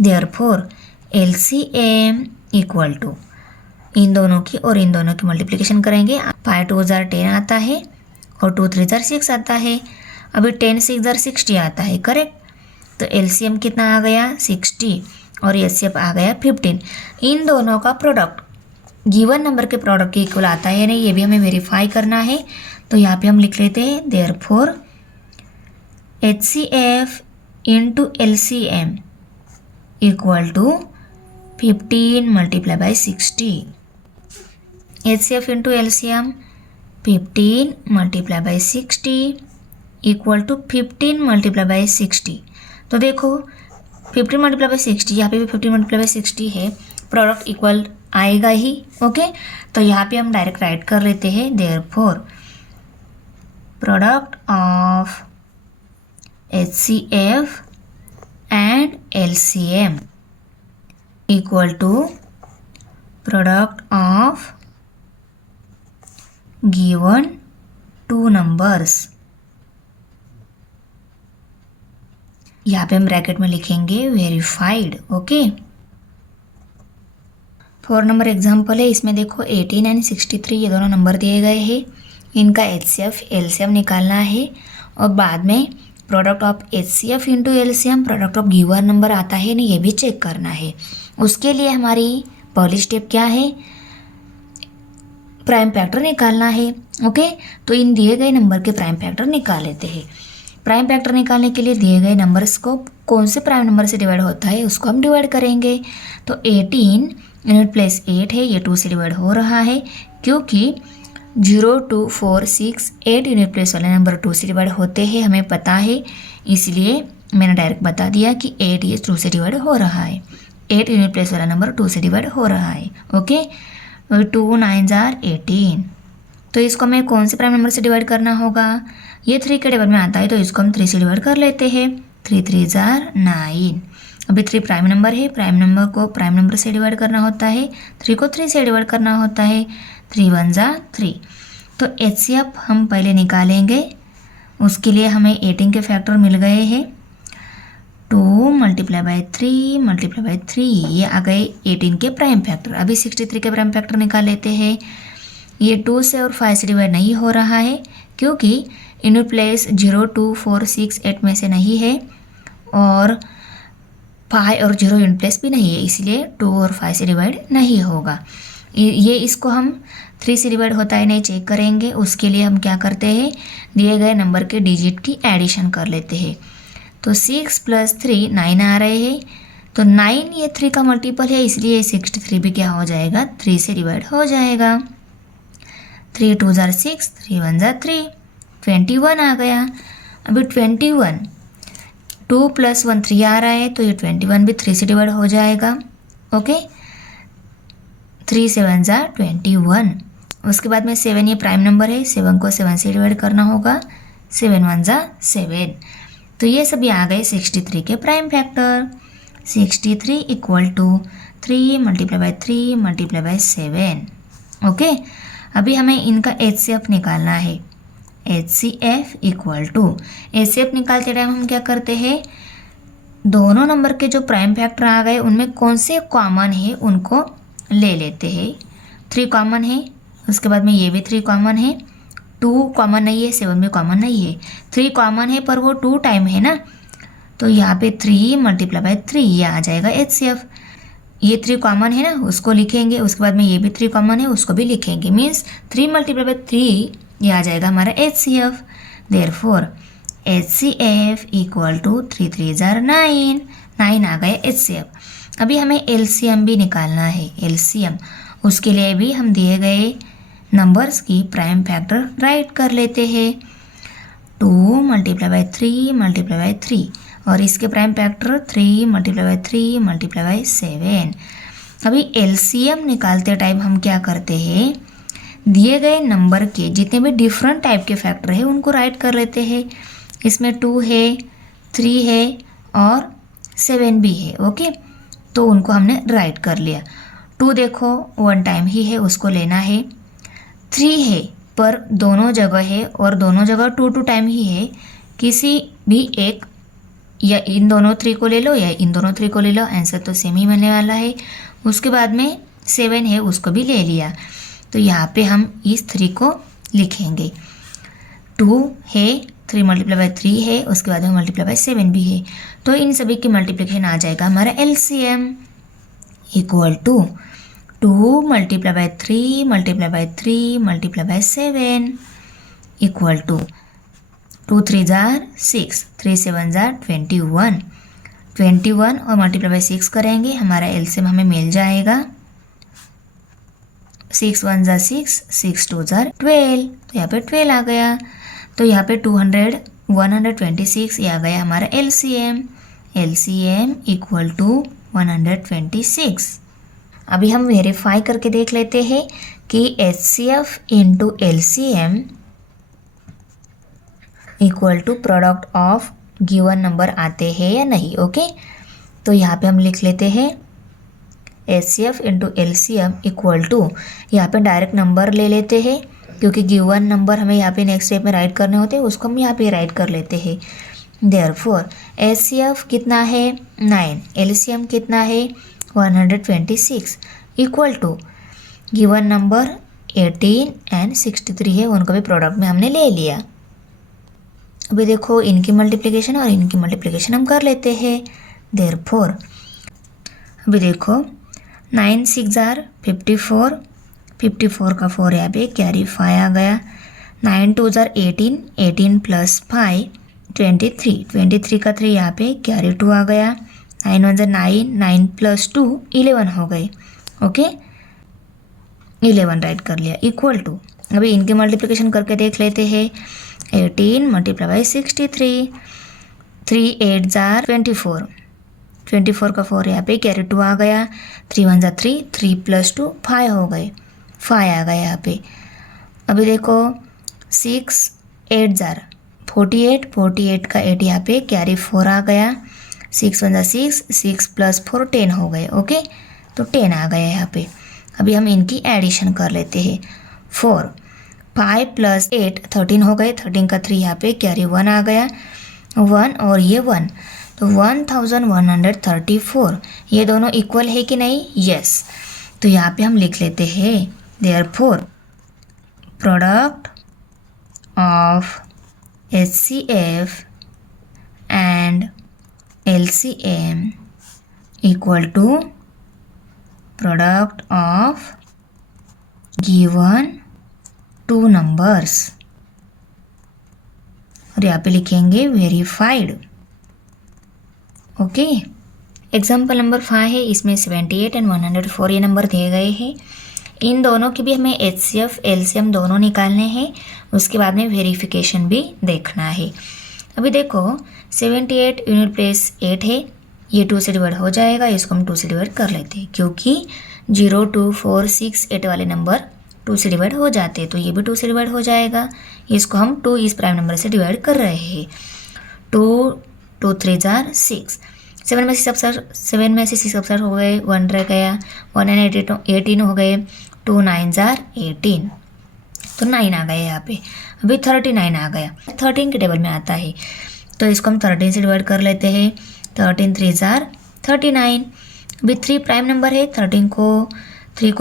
देयरफॉर एलसीएम इक्वल टू इन दोनों की और इन दोनों की मल्टीप्लिकेशन करेंगे। 5 2 जार 10 आता है और 2 3 जार 6 आता है। अभी 10 6 जार 60 आता है, करेक्ट। तो एलसीएम कितना आ गया 60 और एचसीएफ आ गया 15। इन दोनों का प्रोडक्ट गिवन नंबर के प्रोडक्ट के इक्वल आता है नहीं, ये भी हमें वेरीफाई करना है। तो यहाँ पे हम लिख लेते हैं therefore HCF into LCM equal to 15 multiply by 60। HCF into LCM 15 multiply by 60 equal to 15 multiply by 60। तो देखो 15 मल्टीप्लाई बाई 60, यहाँ पे भी 15 मल्टीप्लाई बाई 60 है, प्रोडक्ट इक्वल आएगा ही। ओके, तो यहाँ पे हम डायरेक्ट राइट कर लेते हैं therefore product of HCF and LCM equal to product of given 2 numbers. यहाँ पे हम ब्रैकेट में लिखेंगे वेरीफाइड। ओके, 4 नंबर एग्जाम्पल है। इसमें देखो 18 एंड 63 ये दोनों नंबर दिए गए हैं। इनका HCF LCM निकालना है और बाद में product of HCF into LCM product of given number आता है नहीं, ये भी चेक करना है। उसके लिए हमारी पहली स्टेप क्या है, प्राइम फैक्टर निकालना है। ओके, तो इन दिए गए नंबर के प्राइम फैक्टर निकाल लेते हैं। प्राइम फैक्टर निकालने के लिए दिए गए नंबर्स को कौन से प्राइम नंबर से डिवाइड होता है उसको हम डिवाइड करेंगे। तो 18 यूनिट प्लेस 8 है, ये 2 से डिवाइड हो रहा है क्योंकि 0 2 4 6 8 यूनिट प्लेस वाले नंबर 2 से डिवाइड होते हैं, हमें पता है, इसलिए मैंने डायरेक्ट बता दिया कि 8 ये 2 से डिवाइड हो रहा है। 8 यूनिट प्लेस वाला नंबर 2 से डिवाइड हो रहा है। Okay, 2 9 are 18। तो इसको हमें कौन से प्राइम नंबर से डिवाइड करना होगा, ये 3 के टेबल में आता है तो इसको हम 3 से डिवाइड कर लेते हैं। 3 3 आर 9। अभी 3 प्राइम नंबर है, प्राइम नंबर को प्राइम नंबर से डिवाइड करना होता है, 3 को 3 से डिवाइड करना होता है। 3 1 3। तो HCF हम पहले निकालेंगे, उसके लिए हमें 18 के फैक्टर मिल गए हैं। 2 मल्टीप्लाई बाई 3 ये आ गए 18 के प्राइम फैक्टर। अभी 63 के प्राइम फैक्टर निकाल लेते हैं। ये 2 से और 5 से डिवाइड नहीं हो रहा है क्योंकि यूनिट प्लेस 0 2 4 6 8 में से नहीं है और 5 और 0 यूनिट प्लेस भी नहीं है, इसलिए 2 और 5 से डिवाइड नहीं होगा। ये इसको हम 3 से डिवाइड होता है नहीं चेक करेंगे। उसके लिए हम क्या करते हैं, दिए गए नंबर के डिजिट की एडिशन कर लेते हैं। तो 6 + 3 9 आ रहे हैं, तो 9 ये 3 का मल्टीपल है, इसलिए 63 भी क्या हो जाएगा, 3 से डिवाइड हो जाएगा। 3 2 6 3 1 3 21 आ गया। अभी 21 2 + 1 3 आ रहा है, तो ये 21 भी 3 से डिवाइड हो जाएगा। ओके, 3 7 21। उसके बाद में 7 ये प्राइम नंबर है, 7 को 7 से डिवाइड करना होगा। 7 1 7। तो ये सभी आ गए 63 के prime factor. 63 = 3 multiply by 3 multiply by 7। Okay, अभी हमें इनका HCF निकालना है। HCF HCF निकालते टाइम हम क्या करते हैं, दोनों नंबर के जो प्राइम फैक्टर आ गए उनमें कौन से कॉमन है उनको ले लेते हैं। 3 कॉमन है, उसके बाद में ये भी 3 कॉमन है, 2 कॉमन नहीं है, 7 भी कॉमन नहीं है। 3 कॉमन है पर वो 2 टाइम है ना, तो यहाँ पे 3 मल्टीप्लाई बाई 3 ये आ जाएगा HCF। ये 3 कॉमन है ना, उसको लिखेंगे, उसके बाद में ये भी 3 कॉमन है, उसको भी लिखेंगे। मीन्स 3 मल्टीप्लाई बाई 3 ये आ जाएगा हमारा HCF। Therefore HCF = 3 3 9। 9 आ गए HCF। अभी हमें LCM भी निकालना है। LCM उसके लिए भी हम दिए गए नंबर्स की प्राइम फैक्टर राइट कर लेते हैं। 2 मल्टीप्लाई बाई 3 मल्टीप्लाई बाई 3 और इसके prime factor 3 multiply by 3 multiply by 7। अभी LCM निकालते टाइम हम क्या करते हैं, दिए गए नंबर के जितने भी डिफरेंट टाइप के फैक्टर है उनको राइट कर लेते हैं। इसमें 2 है, 3 है और 7 भी है। ओके, तो उनको हमने राइट कर लिया। 2 देखो 1 टाइम ही है, उसको लेना है। 3 है पर दोनों जगह है और दोनों जगह 2 टाइम ही है, किसी भी एक या इन दोनों 3 को ले लो या इन दोनों 3 को ले लो, आंसर तो सेम ही मिलने वाला है। उसके बाद में 7 है, उसको भी ले लिया, तो यहाँ पे हम इस 3 को लिखेंगे। 2 है, 3 मल्टीप्लाई बाई 3 है, उसके बाद में मल्टीप्लाई बाई 7 भी है, तो इन सभी की मल्टीप्लिकेशन आ जाएगा हमारा LCM = 2 multiply by 3 multiply by 3 multiply by 7 = 2 3 6 3 7 21। 21 और मल्टीप्लाई बाई 6 करेंगे, हमारा LCM हमें मिल जाएगा। 6 1 6 6 2 12, तो यहाँ पे 12 आ गया। तो यहाँ पे 126 ये आ गया हमारा LCM = 126। अभी हम वेरीफाई करके देख लेते हैं कि HCF × LCM = product of given number आते हैं या नहीं। ओके, तो यहाँ पे हम लिख लेते हैं HCF × LCM = यहाँ पे डायरेक्ट नंबर ले लेते हैं क्योंकि गिवन नंबर हमें यहाँ पे नेक्स्ट स्टेप में राइट करने होते हैं, उसको हम यहाँ पे राइट कर लेते हैं। देयरफॉर HCF कितना है 9, LCM कितना है 126। Equal to given number 18 and 63 है, उनका भी प्रोडक्ट में हमने ले लिया। अभी देखो इनकी मल्टीप्लिकेशन और इनकी मल्टीप्लिकेशन हम कर लेते हैं। देयरफॉर अभी देखो 9 6 जार 54, 54 का 4 यहाँ पे कैरी 5 आ गया। 9 2 जार 18, 18 प्लस 5 23, 23 का 3 यहाँ पे कैरी 2 आ गया। 9 1 जार 9, 9 प्लस 2 11 हो गए। ओके 11 राइट कर लिया। इक्वल टू अभी इनकी मल्टीप्लिकेशन करके देख लेते हैं। 18 मल्टीप्लाई बाई 63, 3 8 जार 24, 24 का 4 यहाँ पे कैरी 2 आ गया। 3 1 जार 3, 3 प्लस 2 5 हो गए, 5 आ गया यहाँ पे। अभी देखो 6 8 जार 48, 48 का 8 यहाँ पे कैरी 4 आ गया। 6 1 जार 6, 6 प्लस 4 10 हो गए। ओके तो 10 आ गया यहाँ पे। अभी हम इनकी एडिशन कर लेते हैं। 4 5 प्लस 8 13 हो गए। 13 का 3 यहाँ पे कैरी 1 आ गया, 1 और ये 1, तो 1134। ये दोनों इक्वल है कि नहीं? यस। तो यहाँ पे हम लिख लेते हैं therefore product of HCF and LCM equal to product of given 2 numbers, और यहाँ पे लिखेंगे वेरीफाइड। ओके एग्जाम्पल नंबर 5 है, इसमें 78 एंड 104 ये नंबर दिए गए हैं। इन दोनों की भी हमें HCF LCM दोनों निकालने हैं, उसके बाद में वेरिफिकेशन भी देखना है। अभी देखो 78 यूनिट प्लेस 8 है, ये 2 से डिवाइड हो जाएगा, इसको हम 2 से डिवाइड कर लेते हैं क्योंकि 0 2 4 6 8 वाले नंबर 2 से डिवाइड हो जाते हैं, तो ये भी 2 से डिवाइड हो जाएगा। इसको हम 2 इस प्राइम नंबर से डिवाइड कर रहे हैं। 2 2 3 जार 6, 7 में से 6 अपसर हो गए, 1 रह गया, 1 एंड 18 हो गए। 2 9 जार 18, तो 9 आ गया यहाँ पे। अभी 39 आ गया, 13 के टेबल में आता है, तो इसको हम 13 से डिवाइड कर लेते हैं। 13 3 जार 39। अभी 3 प्राइम नंबर है, 3 को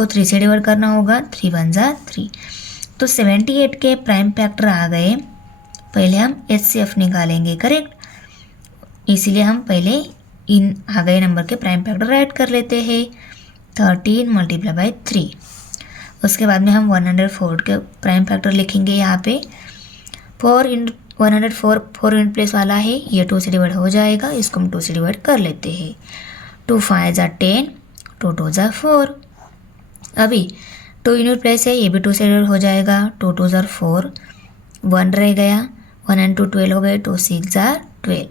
3 से डिवाइड करना होगा, 3 1 जार 3। तो 78 के प्राइम फैक्टर आ गए। पहले हम HCF निकालेंगे, करेक्ट, इसीलिए हम पहले इन आ गए नंबर के प्राइम फैक्टर राइट कर लेते हैं। 13 मल्टीप्लाई बाई 3, उसके बाद में हम 104 के प्राइम फैक्टर लिखेंगे यहाँ पे। 4 यूनिट प्लेस वाला है, ये 2 से डिवाइड हो जाएगा, इसको हम 2 से डिवाइड कर लेते हैं। 2 5 जार 10, 2 2 जार 4। अभी 2 यूनिट प्लेस है, ये भी 2 से डिवाइड हो जाएगा। 2 2 जार 4, 1 रह गया, 1 एंड 2 12 हो गए, 2 6 जार 12।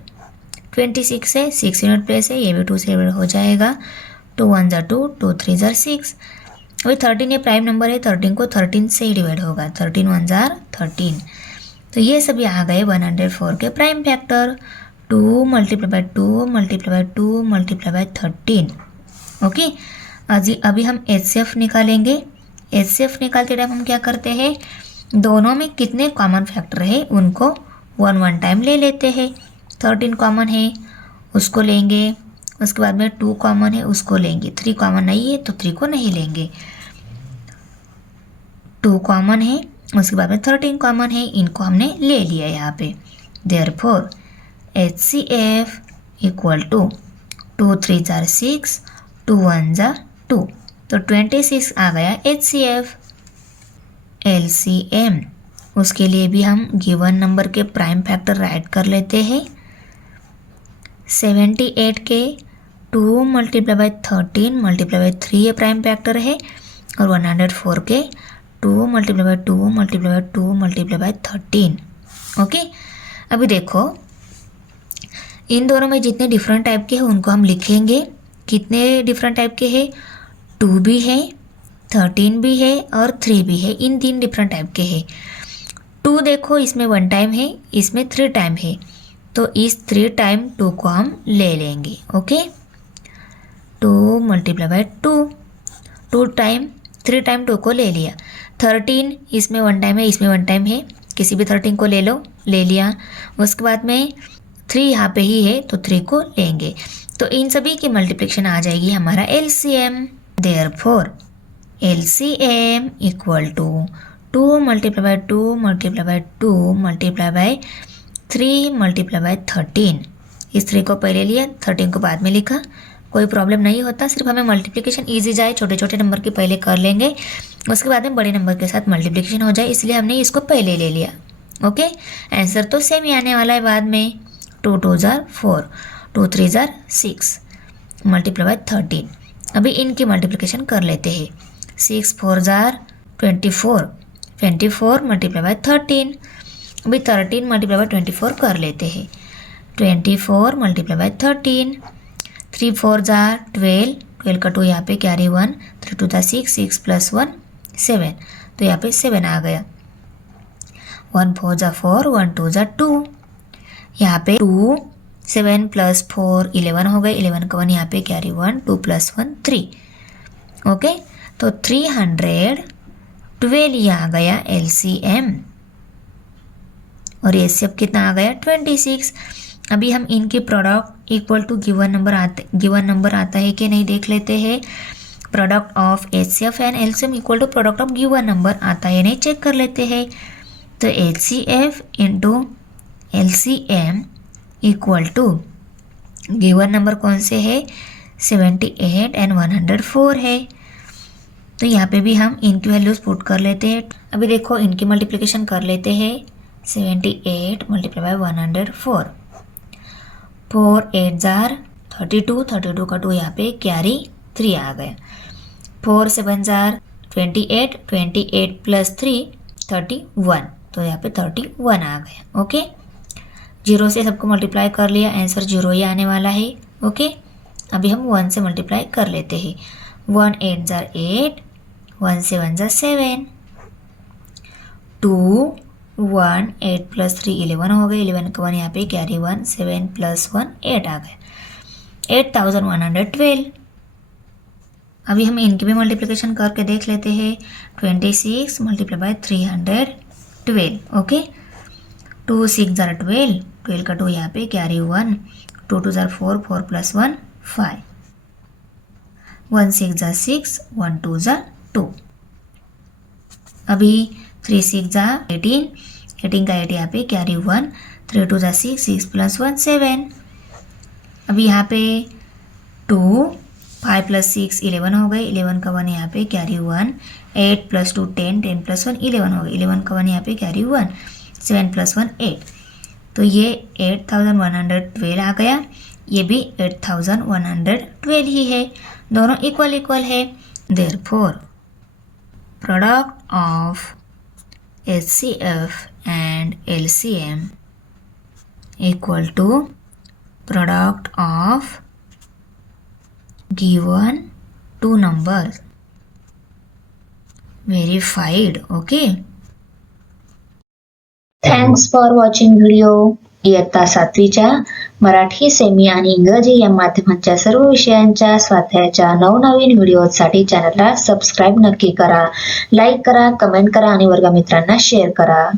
26 है, 6 यूनिट प्लेस है, ये भी 2 से डिवाइड हो जाएगा। 2 1 जार 2, 2 3 जार 6। अभी 13 ये प्राइम नंबर है, 13 को 13 से ही डिवाइड होगा, 13 1 जार 13। तो ये सभी आ गए 104 के prime factor. 2 multiply by 2 multiply by 2 multiply by 13। Okay अभी हम HCF निकालेंगे। HCF निकालते टाइम हम क्या करते हैं, दोनों में कितने कॉमन फैक्टर है उनको 1 टाइम ले लेते हैं। 13 कॉमन है, उसको लेंगे, उसके बाद में 2 कॉमन है, उसको लेंगे। 3 कॉमन नहीं है तो 3 को नहीं लेंगे। 2 कॉमन है, उसके बाद में 13 कॉमन है, इनको हमने ले लिया यहाँ पे। देयरफॉर HCF इक्वल टू 2 3 जार 6, 2 1 जार 2, तो 26 आ गया HCF। LCM उसके लिए भी हम गिवन नंबर के प्राइम फैक्टर राइट कर लेते हैं। 78 के 2 मल्टीप्लाई बाई 13 मल्टीप्लाई बाई 3 ये प्राइम फैक्टर है, और 104 के 2 multiply by 2 multiply by 2 multiply by 13। Okay अभी देखो इन दोनों में जितने डिफरेंट टाइप के हैं उनको हम लिखेंगे। कितने डिफरेंट टाइप के हैं, 2 भी है, 13 भी है और 3 भी है। इन 3 डिफरेंट टाइप के हैं। 2 देखो इसमें 1 टाइम है, इसमें 3 टाइम है, तो इस 3 टाइम 2 को हम ले लेंगे। Okay 2 multiply by 2 time 3 time 2 को ले लिया। 13 इसमें 1 टाइम है, इसमें 1 टाइम है, किसी भी 13 को ले लो, ले लिया। उसके बाद में 3 यहाँ पे ही है तो 3 को लेंगे। तो इन सभी की मल्टीप्लिकेशन आ जाएगी हमारा LCM। Therefore, LCM equal to 2 multiplied by 2 multiplied by 2 multiplied by 3 multiplied by 13। इस 3 को पहले लिया, 13 को बाद में लिखा, कोई प्रॉब्लम नहीं होता। सिर्फ हमें मल्टीप्लिकेशन ईजी जाए, छोटे छोटे नंबर के पहले कर लेंगे, उसके बाद में बड़े नंबर के साथ मल्टीप्लिकेशन हो जाए, इसलिए हमने इसको पहले ले लिया। ओके, आंसर तो सेम ही आने वाला है बाद में। 2 2 जार 4, 2 3 जार 6 मल्टीप्लाई बाय 13। अभी इनकी मल्टीप्लिकेशन कर लेते हैं। 6 4 जार 24, 24 मल्टीप्लाई बाय 13। अभी 13 मल्टीप्लाई बाय 24 कर लेते हैं। 24 मल्टीप्लाई बाय 13। 3 4 जार 12, 12 का 2 यहाँ पे कैरी 1, 3 2 जार 6, 6 प्लस 1 7, तो यहाँ पे 7 आ गया। 1 4 जार 4, 1 2 जार 2, यहाँ पे 2, 7 प्लस 4 11 हो गए, 11 का 1 यहाँ पे कैरी 1, 2 प्लस 1 3। ओके, तो 312 ये आ गया LCM, और ये सब कितना आ गया 26। अभी हम इनके product equal to given number आता है कि नहीं देख लेते हैं। Product of HCF and LCM equal to product of given number आता है नहीं, चेक कर लेते हैं। तो HCF into LCM equal to given number कौन से है 78 एंड 104 है, तो यहाँ पे भी हम इनकी वैल्यूज पुट कर लेते हैं। अभी देखो इनकी मल्टीप्लिकेशन कर लेते हैं। 78 मल्टीप्लाई बाय 104, 4 8 जार 32, 32 का 2 यहाँ पे कैरी 3 आ गया। 4 7 जार 28, 28 प्लस 3 31, तो यहाँ पे 31 आ गया। ओके, 0 से सबको मल्टीप्लाई कर लिया, आंसर 0 ही आने वाला है। ओके, अभी हम 1 से मल्टीप्लाई कर लेते हैं। 1 8 जार 8, 1 7 जार 7, 2 1 8 प्लस 3 11 हो गए, 11 का 1 यहाँ पे कैरी 1, 7 प्लस 1 8 आ गए, 8112। अभी हम इनकी भी मल्टीप्लिकेशन करके देख लेते हैं। 26 मल्टीप्लाई बाय 312। ओके, 2 6 जार 12, 12 का 2 यहाँ पे carry 1, 2 2 jar 4, 4 plus 1 5, 1 6 jar 6, 1 2 jar 2। अभी 3 6 जार 18, 18 का 8 यहाँ पे कैरी 1, 3 2 जार 6, 6 प्लस 1 7। अभी यहाँ पे 2 5 प्लस 6 11 हो गए, 11 का 1 यहाँ पे कैरी 1, 8 प्लस 2 10, 10 प्लस 1 11 हो गए, 11 का 1 यहाँ पे कैरी 1, 7 प्लस 1 8, तो ये 8112 आ गया। ये भी 8112 ही है, दोनों इक्वल इक्वल है। Therefore product of HCF and LCM equal to product of given two numbers. Verified. Okay. Thanks for watching video. इयत्ता 7वीच्या मराठी, सेमी आणि इंग्रजी या माध्यमांच्या सर्व विषयांच्या स्वाध्यायाच्या नवनवीन व्हिडिओसाठी चॅनलला सबस्क्राईब नक्की करा, लाईक करा, कमेंट करा आणि वर्गमित्रांना शेअर करा।